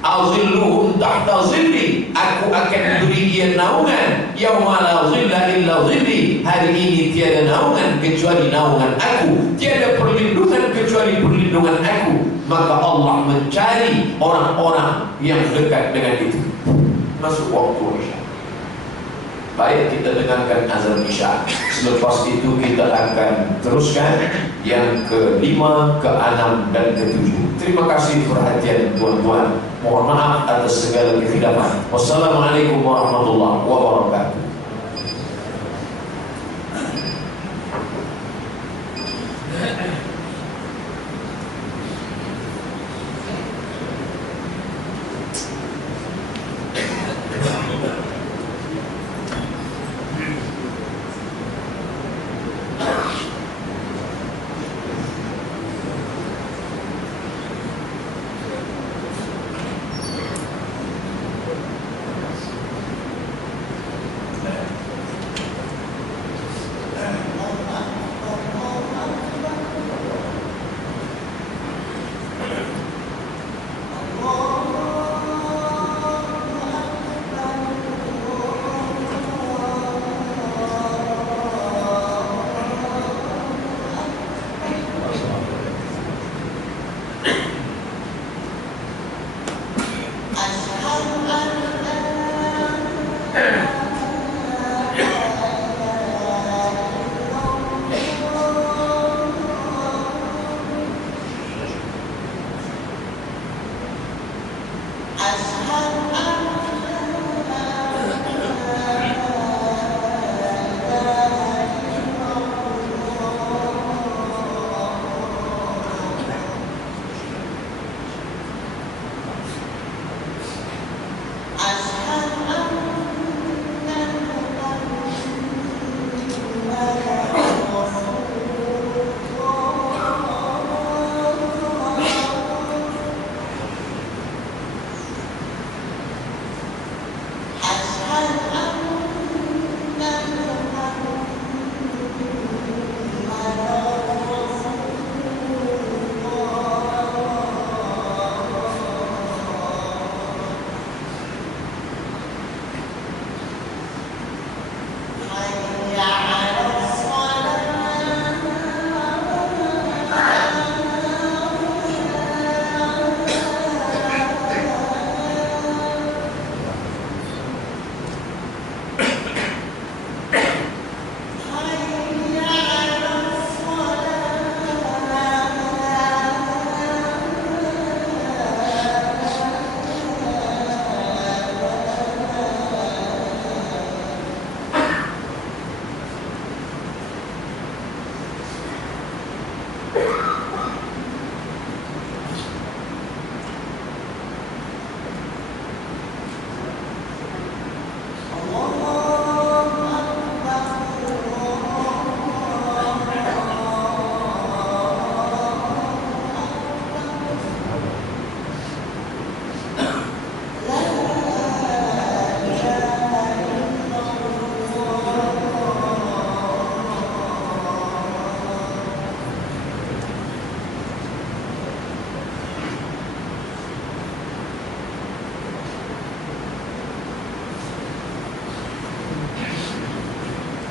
Azilluhum tahta zilli, aku akan beri ia naungan. Yauma la zilla illa zilli, hari ini tiada naungan kecuali naungan aku, tiada perlindungan kecuali perlindungan aku. Maka Allah mencari orang-orang yang dekat dengan itu. Masuk waktu Isya. Baik, kita dengarkan azan Isya. Selepas itu kita akan teruskan yang ke-5, ke-6 dan ke-7. Terima kasih perhatian tuan-tuan. Mohon maaf atas segala kekhilafan. Wassalamualaikum warahmatullahi wabarakatuh.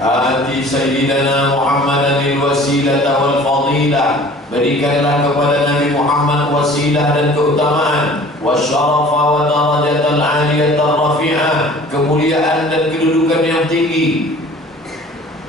Ati Sayyidina Muhammadan al-wasilah wal-fadilah. Berikanlah kepada Nabi Muhammad wasilah dan keutamaan, wasyarafa wa darajatal aliyatan rafi'ah, kemuliaan dan kedudukan yang tinggi.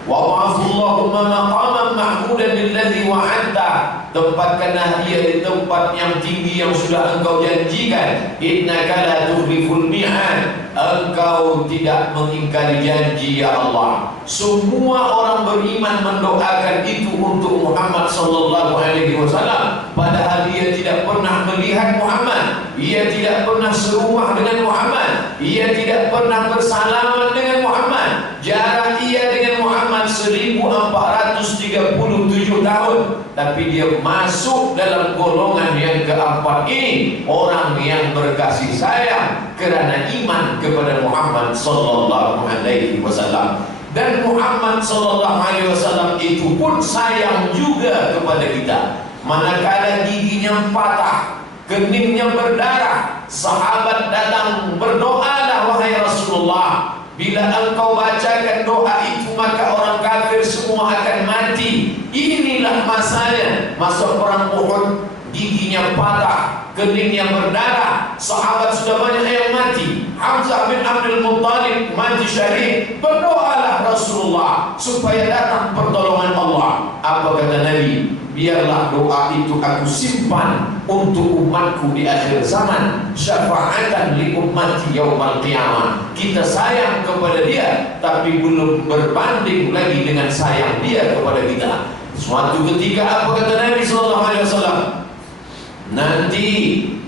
Allahumma maqaman mahmudan alladhi wa'adta, tempatkanlah dia di tempat yang tinggi yang sudah engkau janjikan. Innaka la tukhliful mi'ad, engkau tidak mengingkari janji ya Allah. Semua orang beriman mendoakan itu untuk Muhammad sallallahu alaihi wasallam, padahal dia tidak pernah melihat Muhammad, ia tidak pernah serumah dengan Muhammad, ia tidak pernah bersalaman dengan Muhammad. Jarak ia dengan Muhammad 1437 tahun, tapi dia masuk dalam golongan yang keempat ini, orang yang berkasih sayang kerana iman kepada Muhammad sallallahu alaihi wasallam. Dan Muhammad sallallahu alaihi wasallam itu pun sayang juga kepada kita. Manakala giginya patah, keningnya berdarah, sahabat datang, berdoalah wahai Rasulullah, bila engkau bacakan doa itu maka orang kafir semua akan mati. Inilah masanya, masa perang Uhud, giginya patah, keningnya berdarah, sahabat sudah banyak yang mati. Hamzah bin Abdul Muttalib mati syahid. Berdoalah Rasulullah supaya datang pertolongan Allah. Apa kata Nabi? Biarlah doa itu aku simpan untuk umatku di akhir zaman, syafaatan li ummati yaumal qiyamah. Kita sayang kepada dia, tapi belum berbanding lagi dengan sayang dia kepada kita. Suatu ketika apa kata Nabi sallallahu alaihi wasallam? Nanti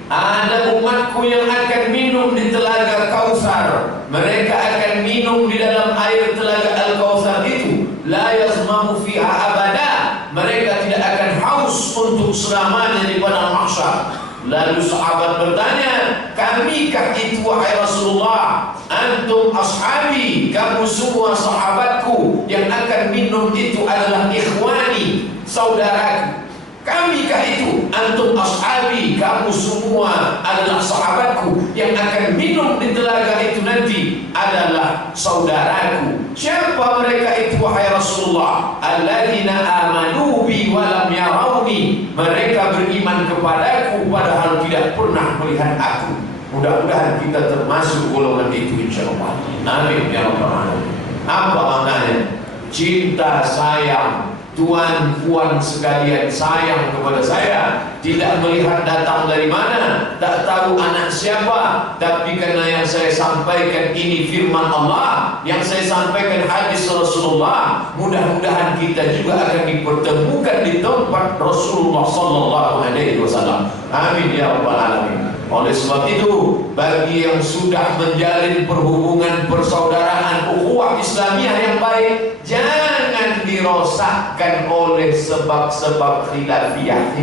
ada umatku yang akan minum di telaga Kautsar. Mereka akan minum di dalam air telaga Al-Kautsar itu. La yazmamu fiha abada. Mereka tidak akan haus untuk selamanya di padang mahsyar. Lalu sahabat bertanya, kamikah itu wahai Rasulullah? Antum ashabi, kamu semua sahabatku. Yang akan minum itu adalah ikhwani, saudaraku. Kamikah itu? Antum ashabi, kamu semua adalah sahabatku. Yang akan minum di telaga itu nanti adalah saudaraku. Siapa mereka itu wahai Rasulullah? Alladzina amanu bi wa lam yarawni, mereka beriman kepadaku padahal tidak pernah melihat aku. Mudah-mudahan kita termasuk golongan itu insyaallah. Amin ya rabbal alamin. Apa maknanya? Cinta sayang, tuan puan sekalian sayang kepada saya, tidak melihat datang dari mana, tak tahu anak siapa, tapi karena yang saya sampaikan ini firman Allah, yang saya sampaikan hadis Rasulullah, mudah-mudahan kita juga akan dipertemukan di tempat Rasulullah sallallahu alaihi wasallam. Amin ya rabbal alamin. Oleh sebab itu, bagi yang sudah menjalin perhubungan persaudaraan ukhuwah Islamiyah yang baik, jangan dirosakkan oleh sebab-sebab khilafiyah.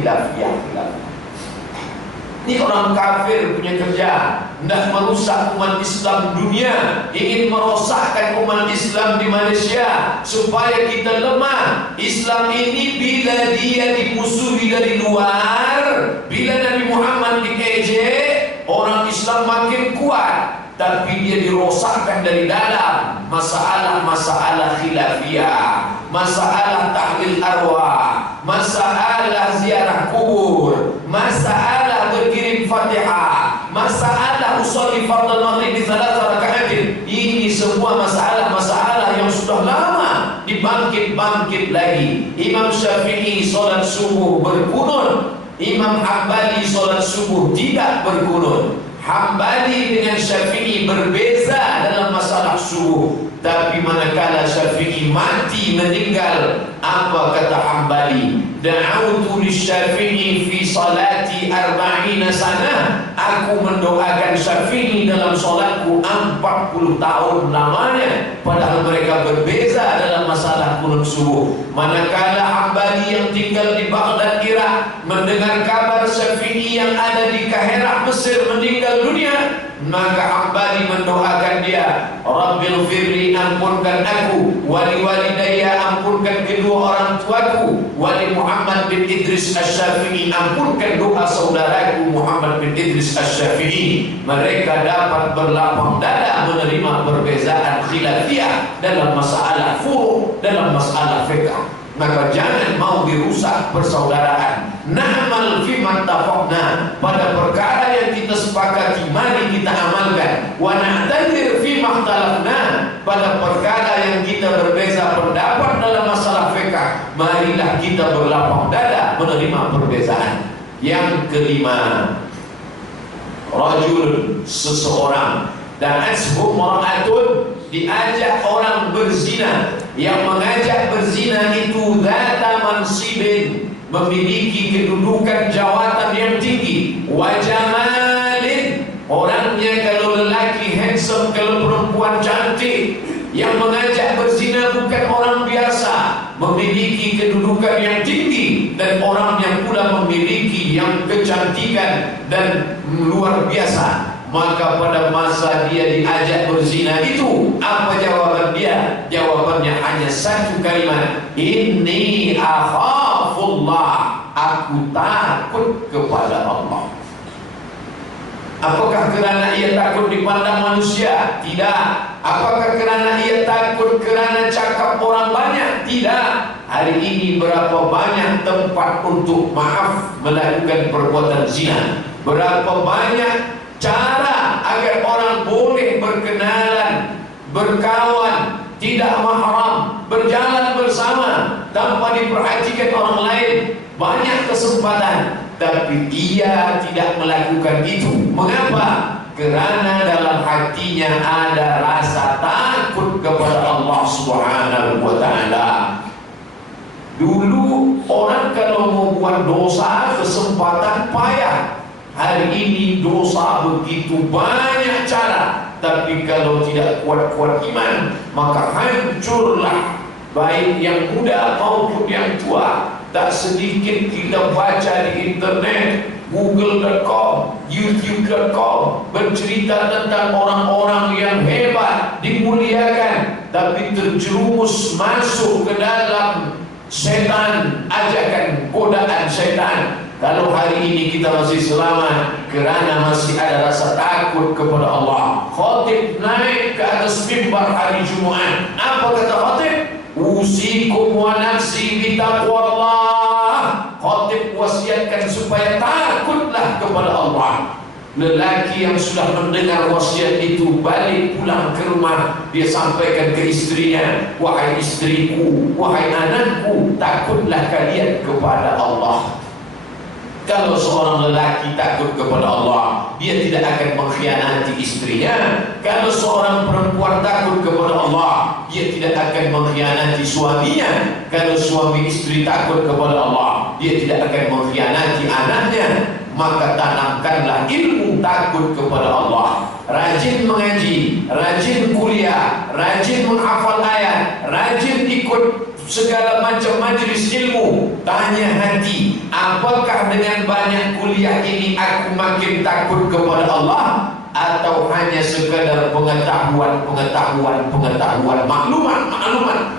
Ini orang kafir punya kerja, hendak merusak umat Islam dunia, ingin merosakkan umat Islam di Malaysia supaya kita lemah. Islam ini bila dia dimusuhi dari luar, bila Nabi Muhammad diejek, orang Islam makin kuat. Tapi dia dirosakkan dari dalam. Masalah-masalah khilafiyah, masalah tahlil arwah, masalah ziarah kubur, masalah berkirim Fatihah, masalah usolli fardhu maghrib di salat rakaatin. Ini semua masalah-masalah yang sudah lama dibangkit-bangkit lagi. Imam Syafi'i solat subuh berkunut, Imam Hambali solat subuh tidak berkunut. Hambali dengan Syafi'i berbeza dalam masalah subuh. Tapi manakala Syafi'i mati meninggal, apa kata Hambali? Da'autu lisyafi'i fi salati 40 sana. Aku mendoakan Syafi'i dalam solatku 40 tahun lamanya. Padahal mereka berbeza dalam masalah kunut subuh. Manakala Hambali yang tinggal di Baghdad, Irak, mendengar kabar Syafi'i yang ada di Kahirah, Mesir meninggal dunia, maka Hambali mendoakan dia, Rabbil firli, ampunkan aku, wali walidayya, ampunkan kedua orang tuaku, wali Muhammad bin Idris Asy-Syafi'i, ampunkan doa saudaraku Muhammad bin Idris Asy-Syafi'i. Mereka dapat berlapang dada menerima perbezaan khilafiyah dalam masalah furu', dalam masalah fiqh. Maka jangan mau dirusak persaudaraan. Na'mal fima tafaqna, pada perkara yang kita sepakati mari kita amalkan. Wa na'tadir fima ikhtalafna, pada perkara yang kita berbeza pendapat marilah kita berlapang dada menerima perbezaan. Yang kelima, rajul, seseorang, dan ashu mar'atun, diajak orang berzina. Yang mengajak berzina itu zata mansibin, memiliki kedudukan jawatan yang tinggi, wa jamalin, orangnya kalau lelaki handsome, kalau perempuan cantik. Yang mengajak berzina bukan orang biasa, memiliki kedudukan yang tinggi, dan orang yang pula memiliki yang kecantikan dan luar biasa. Maka pada masa dia diajak berzina itu, apa jawaban dia? Jawabannya hanya satu kalimat, inni akhafullah, aku takut kepada Allah. Apakah kerana ia takut dipandang manusia? Tidak. Apakah kerana ia takut kerana cakap orang banyak? Tidak. Hari ini berapa banyak tempat untuk maaf melakukan perbuatan zina? Berapa banyak cara agar orang boleh berkenalan, berkawan, tidak mahram, berjalan bersama tanpa diperhatikan orang lain. Banyak kesempatan, tapi ia tidak melakukan itu. Mengapa? Kerana dalam hatinya ada rasa takut kepada Allah Subhanahu wa ta'ala. Dulu orang kalau mau buat dosa, kesempatan payah. Hari ini dosa begitu banyak cara, tapi kalau tidak kuat-kuat iman, maka hancurlah, baik yang muda maupun yang tua. Tak sedikit kita baca di internet, google.com, youtube.com, bercerita tentang orang-orang yang hebat, dimuliakan, tapi terjerumus masuk ke dalam setan, ajakan godaan setan. Kalau hari ini kita masih selamat kerana masih ada rasa takut kepada Allah. Khatib naik ke atas mimbar hari Jumaat, apa kata khatib? Usikum wa nafsi bitaqwallah. Khatib wasiatkan supaya takutlah kepada Allah. Lelaki yang sudah mendengar wasiat itu balik pulang ke rumah, dia sampaikan ke istrinya, wahai istriku, wahai anakku, takutlah kalian kepada Allah. Kalau seorang lelaki takut kepada Allah, dia tidak akan mengkhianati istrinya. Kalau seorang perempuan takut kepada Allah, dia tidak akan mengkhianati suaminya. Kalau suami istri takut kepada Allah, dia tidak akan mengkhianati anaknya. Maka tanamkanlah ilmu takut kepada Allah. Rajin mengaji, rajin kuliah, rajin menghafal ayat, rajin ikut segala macam majlis ilmu. Tanya hati, apakah dengan banyak kuliah ini aku makin takut kepada Allah, atau hanya sekadar pengetahuan, maklumat,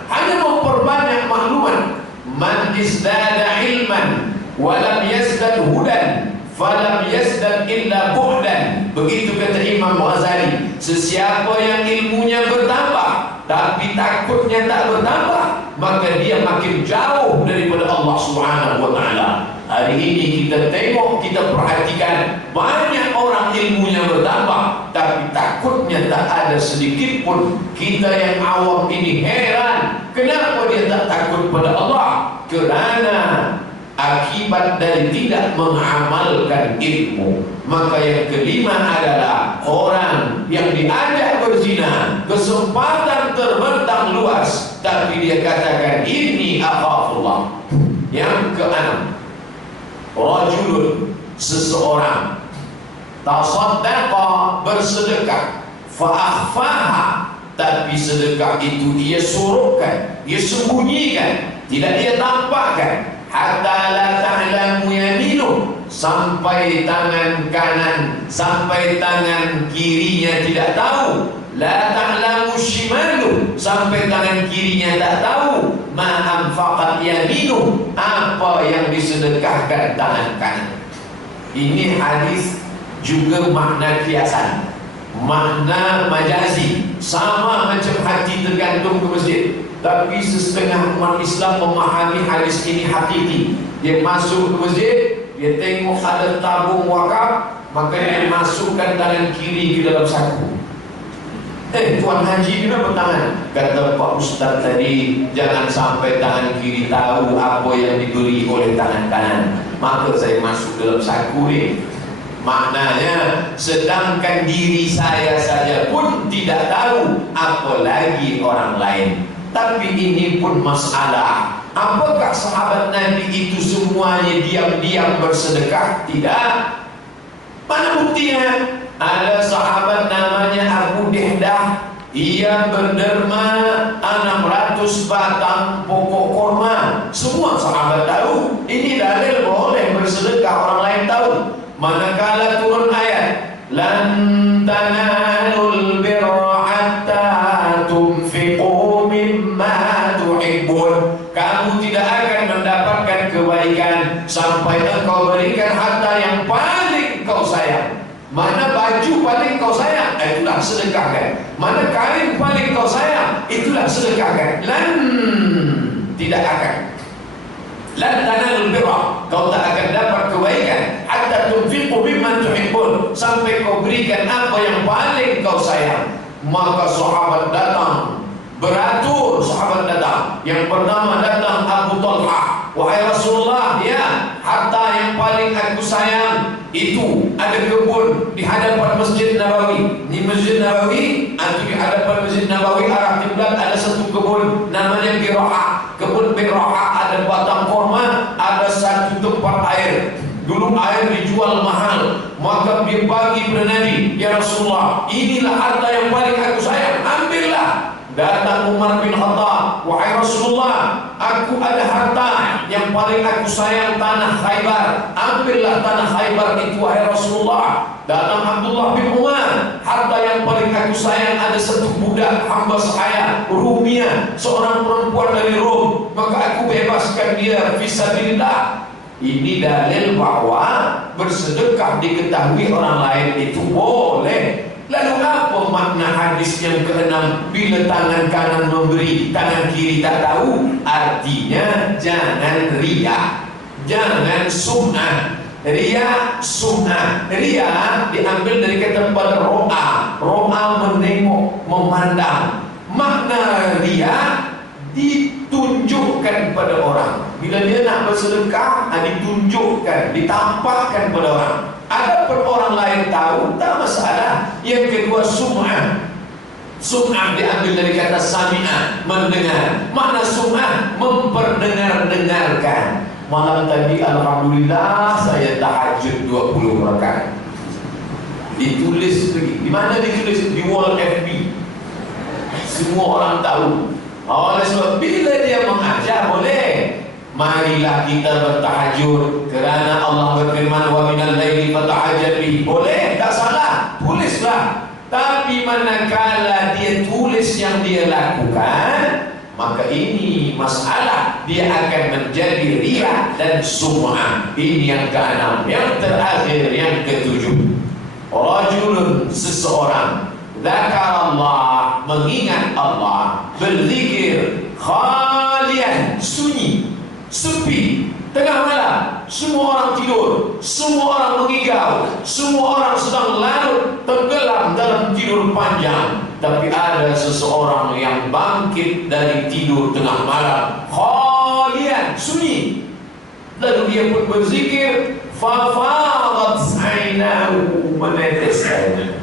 hanya memperbanyak maklumat. Man izdada ilman walam yazdad hudan falam yazdad illa bu'dan. Begitu kata Imam Ghazali. Sesiapa yang ilmunya bertambah tapi takutnya tak bertambah, maka dia makin jauh daripada Allah Subhanahu wa ta'ala. Hari ini kita tengok, kita perhatikan, banyak orang ilmunya bertambah tapi takutnya tak ada sedikit pun. Kita yang awam ini heran, kenapa dia tak takut pada Allah? Kerana akibat dari tidak mengamalkan ilmu. Maka yang kelima adalah orang yang diajak berzina, kesempatan terbentang luas, tapi dia katakan inni akhafullah. Yang keenam, rajulun, seseorang, tasaddaqa, bersedekah, fa'akhfaha, tapi sedekah itu dia suruhkan, dia sembunyikan, tidak dia tampakkan. Hatta la ta'lamu yaminuh, sampai tangan kanan, sampai tangan kirinya tidak tahu. La ta'lamu shimaluh, sampai tangan kirinya tak tahu. Ma anfaqat yaminuh, apa yang disedekahkan tangan kanan. Ini hadis juga makna kiasan, makna majazi, sama macam hati tergantung ke masjid. Tapi setengah umat Islam memahami hadis ini hakiki. Dia masuk ke masjid, dia tengok ada tabung wakaf, maka dia masukkan tangan kiri ke dalam saku. Tuan Haji kenapa tangan? Kata Pak Ustaz tadi, jangan sampai tangan kiri tahu apa yang diberi oleh tangan kanan. Maka saya masuk dalam saku ni. Maknanya, sedangkan diri saya saja pun tidak tahu, apalagi orang lain. Tapi ini pun masalah. Apakah sahabat Nabi itu semuanya diam-diam bersedekah? Tidak. Mana buktinya? Ada sahabat namanya Abu Dihdah, ia berderma 600 batang pokok korma. Semua sahabat tahu. Ini dalil boleh bersedekah, orang lain tahu. Manakala turun ayat lan tanalul birra hatta tunfiqu mimma tuhibbun, kamu tidak akan mendapatkan kebaikan sampai engkau berikan harta yang paling kau sayang. Mana baju paling kau sayang, itulah sedekahkan. Mana kain paling kau sayang, itulah sedekahkan. Lan, tidak akan. Lan tanalul birra, kau tak akan dapat kebaikan hatta tunfiqu mimman tuhibbun, sampai kau berikan apa yang paling kau sayang. Maka sahabat datang, beratur sahabat datang. Yang pertama datang Abu Talha, wahai Rasulullah, ya, harta yang paling aku sayang itu ada kebun di hadapan Masjid Nabawi. Di Masjid Nabawi, atau di hadapan Masjid Nabawi arah kiblat ada satu kebun namanya Biraha. Kebun Biraha ada batang korma, ada satu tempat air. Dulu air dijual mahal, maka dia bagi kepada Nabi, ya Rasulullah, inilah harta yang paling aku sayang, ambillah. Datang Umar bin Khattab, wahai Rasulullah, aku ada harta yang paling aku sayang, tanah Khaybar, ambillah tanah Khaybar itu, wahai Rasulullah. Datang Abdullah bin Umar, harta yang paling aku sayang, ada satu budak hamba saya, Rumia, seorang perempuan dari Rom, maka aku bebaskan dia fisabilillah. Ini dalil bahwa bersedekah diketahui orang lain itu boleh. Lalu apa makna hadis yang ke-6? Bila tangan kanan memberi, tangan kiri tak tahu. Artinya jangan riya, jangan sum'ah. Riya, sum'ah. Riya diambil dari kata ro'a. Ro'a menengok, memandang. Makna riya ditunjukkan pada orang. Bila dia nak bersedekah, ditunjukkan, ditampakkan pada orang. Adapun orang lain tahu, tak masalah. Yang kedua, sum'ah. Sum'ah diambil dari kata sami'ah, mendengar. Makna sum'ah, memperdengar-dengarkan. Malam tadi alhamdulillah saya tahajud 20 rakaat. Ditulis lagi. Di mana ditulis? Di wall FB. Semua orang tahu. Oleh sebab bila dia mengajar boleh. Marilah kita bertahajud kerana Allah berfirman wa minal laili fatahajjad bihi. Boleh, tak salah, tulislah. Tapi manakala dia tulis yang dia lakukan, maka ini masalah, dia akan menjadi riya dan sum'ah. Ini yang ke-6. Yang terakhir, yang ke-7, rajulun, seseorang, zakarallah, mengingat Allah, berzikir, khalian, sunyi, sepi, tengah malam, semua orang tidur, semua orang mengigau, semua orang sedang larut tenggelam dalam tidur panjang. Tapi ada seseorang yang bangkit dari tidur tengah malam, khalian, sunyi. Lalu dia pun berzikir, fafadat ainahu, menetes air,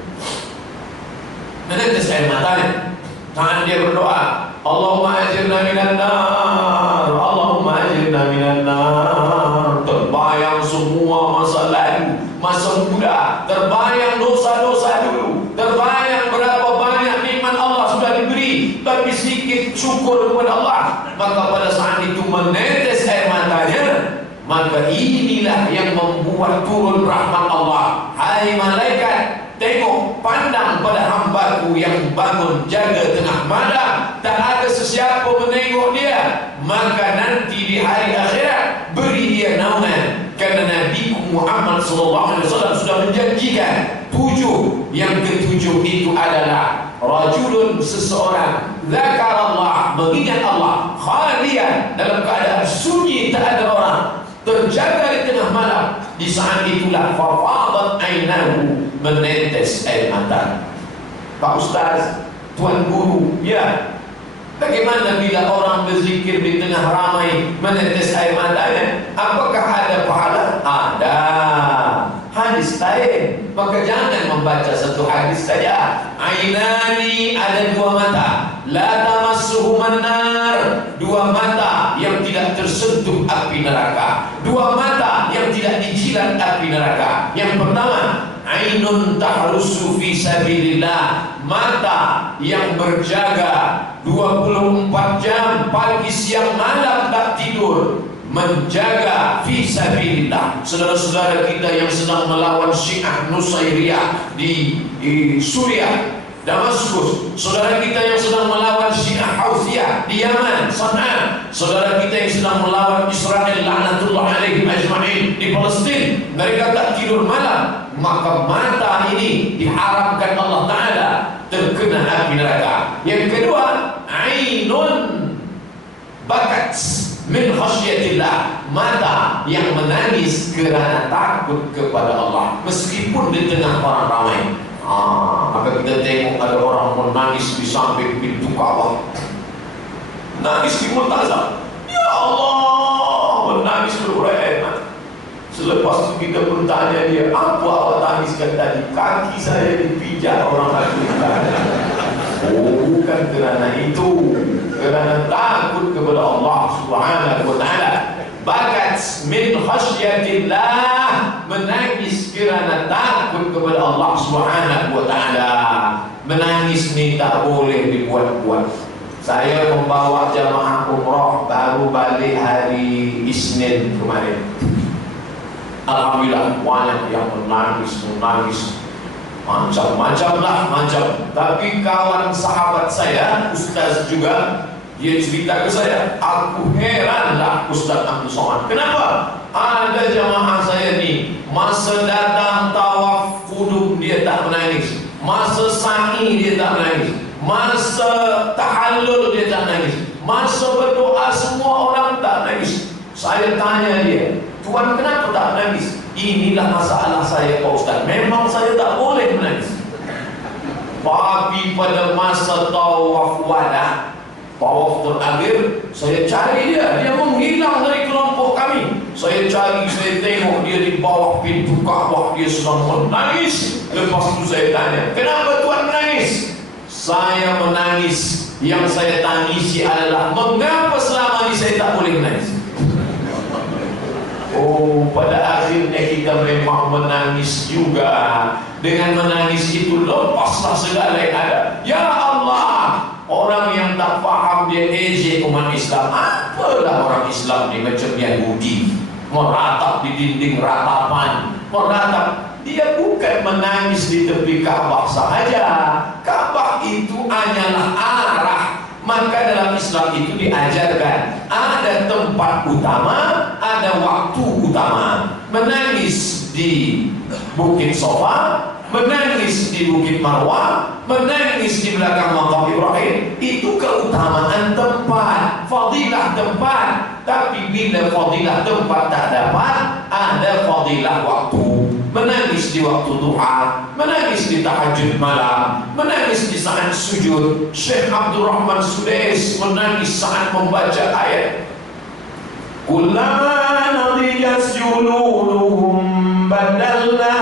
menetes air matanya. Tangan dia berdoa, Allahumma ajirna minan nar, Allahumma ajirna minan nar. Terbayang semua masa lalu, masa muda, terbayang dosa-dosa dulu, terbayang berapa banyak nikmat Allah sudah diberi, tapi sedikit syukur kepada Allah. Maka pada saat itu menetes air matanya. Maka inilah yang membuat turun rahmat Allah. Hai malaikat, tengok, pandang pada hambaku yang bangun jaga tengah malam, tak ada sesiapa menengok dia. Maka nanti di hari akhirat beri dia naungan. Kerana Nabi Muhammad SAW sudah menjanjikan 7. Yang ke-7 itu adalah rajulun, seseorang, zakarallah, mengingat Allah, khalian, dalam keadaan sunyi, tak ada orang, terjaga di tengah malam. Di saat itulah fafadat ainahu, menetes air mata. Pak Ustaz, tuan guru. Ya, bagaimana bila orang berzikir di tengah ramai menetes air matanya? Apakah ada pahala? Ada. Hadis lain, maka jangan membaca satu hadis saja. Ainani, ada dua mata, la tamassuhuman nar, dua mata yang tidak tersentuh api neraka, dua mata yang tidak dijilat api neraka. Yang pertama, ainun tahrusu fi sabilillah, mata yang berjaga 24 jam pagi siang malam tak tidur, menjaga fi sabilillah. Saudara-saudara kita yang sedang melawan Syiah Nusairiyah di Suriah, Damaskus, saudara kita yang sedang melawan Syiah Houthiyah di Yaman, Sana'a, saudara kita yang sedang melawan Israel laknatullah alaihim ajma'in di Palestin, mereka tak tidur malam, maka mata ini diharapkan Allah Ta'ala terkena api neraka. Yang kedua, ainun bakat min khasyatillah, mata yang menangis kerana takut kepada Allah meskipun di tengah orang ramai. Maka kita tengok ada orang menangis di samping pintu Kaabah, nangis di multazam, ya Allah, menangis berurai mata. Selepas itu kita pun tanya dia, apa awak tangiskan tadi? Kaki saya dipijak orang Afghanistan. Oh, bukan kerana itu, kerana takut kepada Allah Subhanahu wa ta'ala. Bakat min khasyatillah, menangis kerana takut kepada Allah Subhanahu wa ta'ala. Menangis ni tak boleh dibuat-buat. Saya membawa jamaah umrah baru balik hari Isnin kemarin. Alhamdulillah banyak yang menangis, macam-macam lah, Tapi kawan sahabat saya, ustaz juga, dia cerita ke saya, aku heranlah Ustaz Abdul Somad. Kenapa? Ada jamaah saya ni, masa datang tawaf qudum dia tak menangis, masa sa'i dia tak menangis, masa tahallul dia tak menangis, masa berdoa semua orang tak menangis. Saya tanya dia, Tuan kenapa tak menangis? Inilah masalah saya Pak Ustaz, memang saya tak boleh menangis. Tapi pada masa tawaf wadah, tawaf terakhir, saya cari dia menghilang dari kelompok kami. Saya cari, saya tengok dia di bawah pintu Kaabah, dia sedang menangis. Lepas itu saya tanya, kenapa Tuan menangis? Saya menangis, yang saya tangisi adalah mengapa selama ini saya tak boleh menangis. Oh, pada akhirnya kita memang menangis juga. Dengan menangis itu lepaslah segala yang ada. Ya Allah, orang yang tak faham dia ejek umat Islam. Apalah orang Islam ni macam Yahudi, meratap di dinding ratapan, meratap. Dia bukan menangis di tepi Kaabah sahaja. Kaabah itu hanyalah arah. Maka dalam Islam itu diajarkan ada tempat utama, ada waktu utama. Menangis di Bukit Sofa, menangis di Bukit Marwah, menangis di belakang Maqam Ibrahim, itu keutamaan tempat, fadilah tempat. Tapi bila fadilah tempat tak dapat, ada fadilah waktu. Menangis di waktu duha, menangis di tahajud malam, menangis di saat sujud. Syekh Abdul Rahman Sudais menangis saat membaca ayat kullama nadijas juluduhum badalna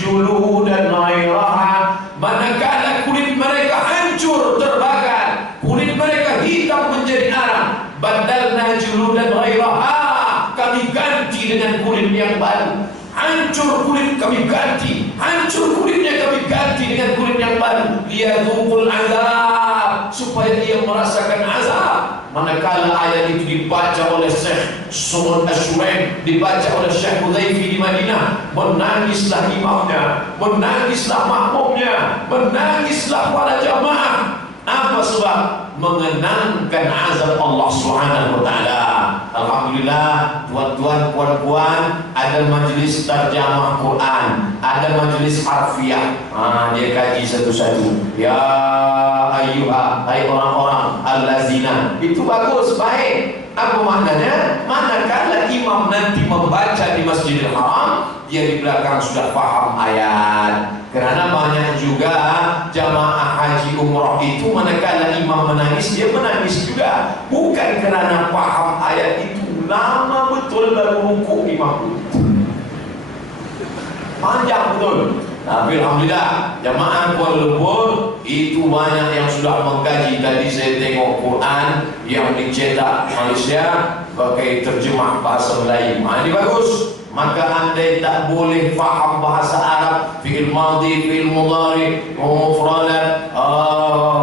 juludan ghairaha. Manakala kulit mereka hancur terbakar, kulit mereka hitam menjadi arang, badalna juludan ghairaha, kami ganti dengan kulit yang baru. Hancur kulit kami ganti, hancur kulitnya kami ganti dengan kulit yang baru. Liyadzuqul azab, supaya dia merasakan azab. Manakala ayat itu dibaca oleh Syekh Sunan Asyurain, dibaca oleh Syekh Hudzaifah di Madinah, menangislah imamnya, menangislah makmumnya, menangislah para jamaah. Apa sebab? Mengenangkan azab Allah Subhanahu wa ta'ala. Alhamdulillah, tuan-tuan, puan-puan, ada majlis terjemah Quran, ada majlis harfiah. Dia kaji satu-satu. Ya ayyuha, hai orang-orang allazina. Itu bagus, baik. Apa maknanya? Manakala imam nanti membaca di Masjidil Haram, dia di belakang sudah paham ayat. Kerana banyak juga jamaah haji umrah itu manakala imam menangis, dia menangis juga, bukan kerana faham ayat itu. Lama betul baru rukuk imam itu, panjang betul. Tapi alhamdulillah jamaah Kuala Lumpur itu banyak yang sudah mengkaji. Tadi saya tengok Quran yang dicetak Malaysia pakai terjemah bahasa Melayu. Ini bagus. Maka andai tak boleh faham bahasa Arab, fi'il madhi, fi'il mudhari, mufradat,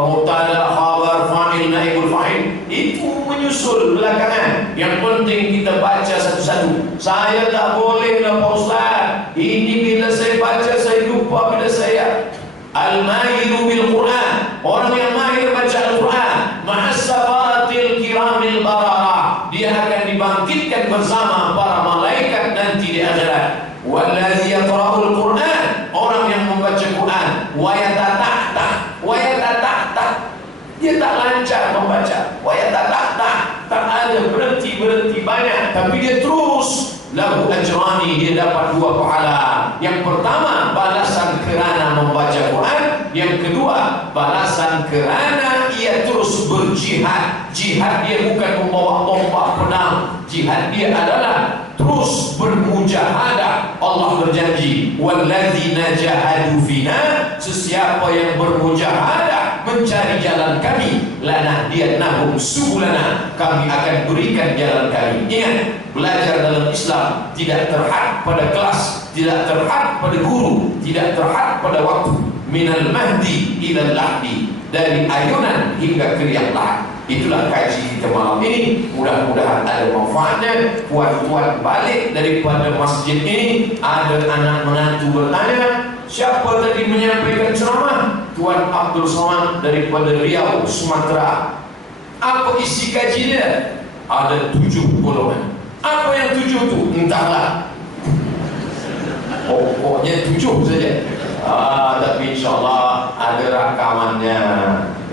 mubtada, khabar, fa'il, naibul fa'il, itu menyusul belakangan. Yang penting kita baca satu-satu. Saya tak boleh lah Pak Ustaz, ini bila saya baca saya lupa. Bila saya al-mahiru bil Quran, orang yang mahir baca Al-Quran, ma'as safaratil kiramil barara, dia akan dibangkitkan bersama para malaikat nanti di akhirat. Wallazi yaqra'ul Quran, orang yang membaca Quran, wa yatata'ta, dia tak lancar membaca, wa yatata'ta, tak ada berhenti banyak, tapi dia terus, lahu ajrani, dia dapat 2 pahala. Yang pertama balasan kerana membaca Quran, yang kedua balasan kerana ia terus berjihad. Jihad dia bukan membawa tombak pedang, jihad dia adalah terus bermujahadah. Allah berjanji, walladzina jahadu fina, sesiapa yang bermujahadah mencari jalan kami, lanahdiyannahum subulana, kami akan berikan jalan kami. Ingat, belajar dalam Islam tidak terhad pada kelas, tidak terhad pada guru, tidak terhad pada waktu. Minal mahdi ilal lahdi, dari ayunan hingga kriak lahat. Itulah kaji kita malam ini. Mudah-mudahan ada manfaatnya. Puan-puan balik daripada masjid ini, ada anak menantu bertanya, siapa tadi menyampaikan ceramah? Tuan Abdul Somad daripada Riau, Sumatera. Apa isi kaji dia? Ada 7 golongan. Apa yang 7 tu? Entahlah, pokoknya 7 saja. Tapi insyaAllah ada rakamannya.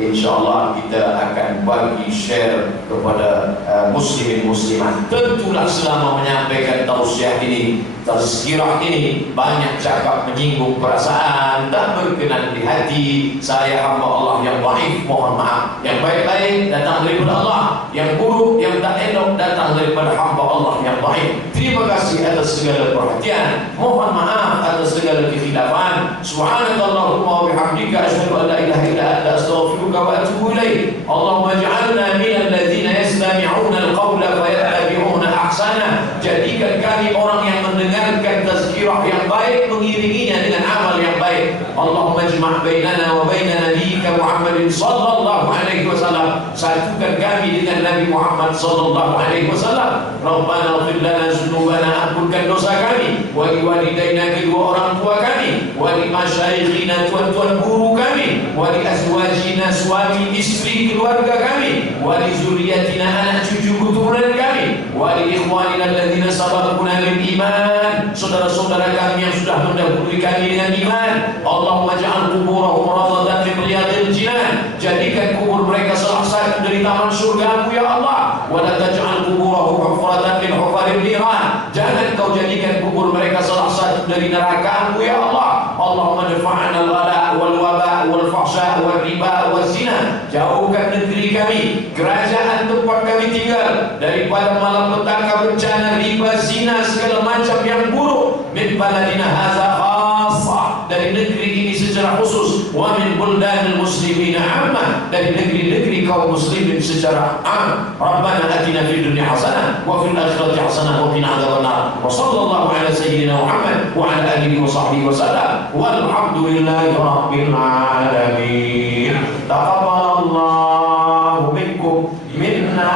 InsyaAllah kita akan bagi share kepada muslimin muslimat. Tentulah selama menyampaikan tausiah ini, tazkirah ini, banyak cakap menyinggung perasaan, tak berkenan di hati. Saya hamba Allah yang dhaif, mohon maaf. Yang baik-baik datang daripada Allah, yang buruk, yang tak elok datang daripada hamba Allah yang dhaif. Terima kasih atas segala perhatian, mohon maaf atas segala kekhilafan. Subhanakallahumma wa bihamdika, asyhadu an la ilaha illa anta, astaghfiruka wa atubu ilaik. Allahumma ij'alna minal ladzina yastami'una al-qawla fayattabi'una ahsana. Jadikan kami orang yang mendengarkan tazkirah yang baik, mengiringinya dengan amal yang baik. Allahumma ijma' bainana wa baina nabiyyika Muhammadin sallallahu alaihi wasallam. Satukan kami dengan Nabi Muhammad sallallahu alaihi wasallam. Rabbana ighfir lana dzunubana, ampunkan dosa kami, wa liwalidaina, kedua orang tua kami, wa li masyaikhina, tuan-tuan guru kami, wa li azwajina, suami istri keluarga kami, wa li zuriyatina, anak cucu keturunan kami, wa li ikhwanina alladzina sabaquna bil iman, saudara-saudara kami yang sudah mendahului kami dengan iman. Allahumma ja'al kuburahum rawdatan min riyadil jinan, jadikan kubur mereka salah satu dari taman surga-Mu ya Allah. Wa la taj'al kuburahum hufratan min hufaril niran, jangan kau jadikan kubur mereka salah satu dari neraka-Mu ya Allah. Allahumma dafa'na al-ghala wal waba wal fahsya wal riba wal zina, jauhkan negeri kami, kerajaan tempat kami tinggal daripada malapetaka, bencana, riba, zina, segala macam yang buruk. Min baladina hadza khassa, dari negeri ini secara khusus, wa min buldanil muslimina amma, dari negeri-negeri kaum muslimin secara am. Rabbana atina fid dunya hasanah wa fil akhirati hasanah wa qina adzabannar. Wa sallallahu ala sayyidina Muhammad wa ala alihi wa sahbihi wa sallam. Walhamdulillahi rabbil alamin. Taqabbalallahu minkum minna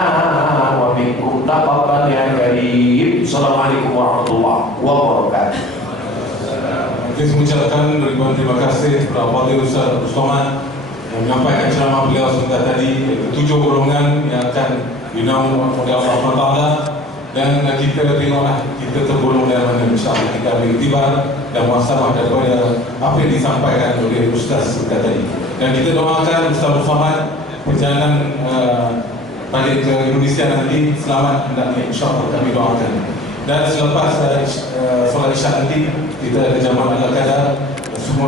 wa minkum taqabbal ya karim. Assalamualaikum warahmatullahi wabarakatuh. Saya mengucapkan ribuan terima kasih kepada Fadil Ustaz Abdul Somad yang menyampaikan ceramah beliau sebentar tadi, iaitu 7 golongan yang akan dinaung oleh Allah SWT. Dan kita tengoklah kita tergolong dalam mana, insyaAllah kita ambil iktibar dan muhasabah daripada apa yang disampaikan oleh Ustaz sebentar tadi. Dan kita doakan Ustaz Abdul Somad perjalanan balik ke Indonesia nanti selamat hendaknya, insyaAllah kami doakan. Dan selepas solat isyak nanti kita ada jamaah al-qadar semua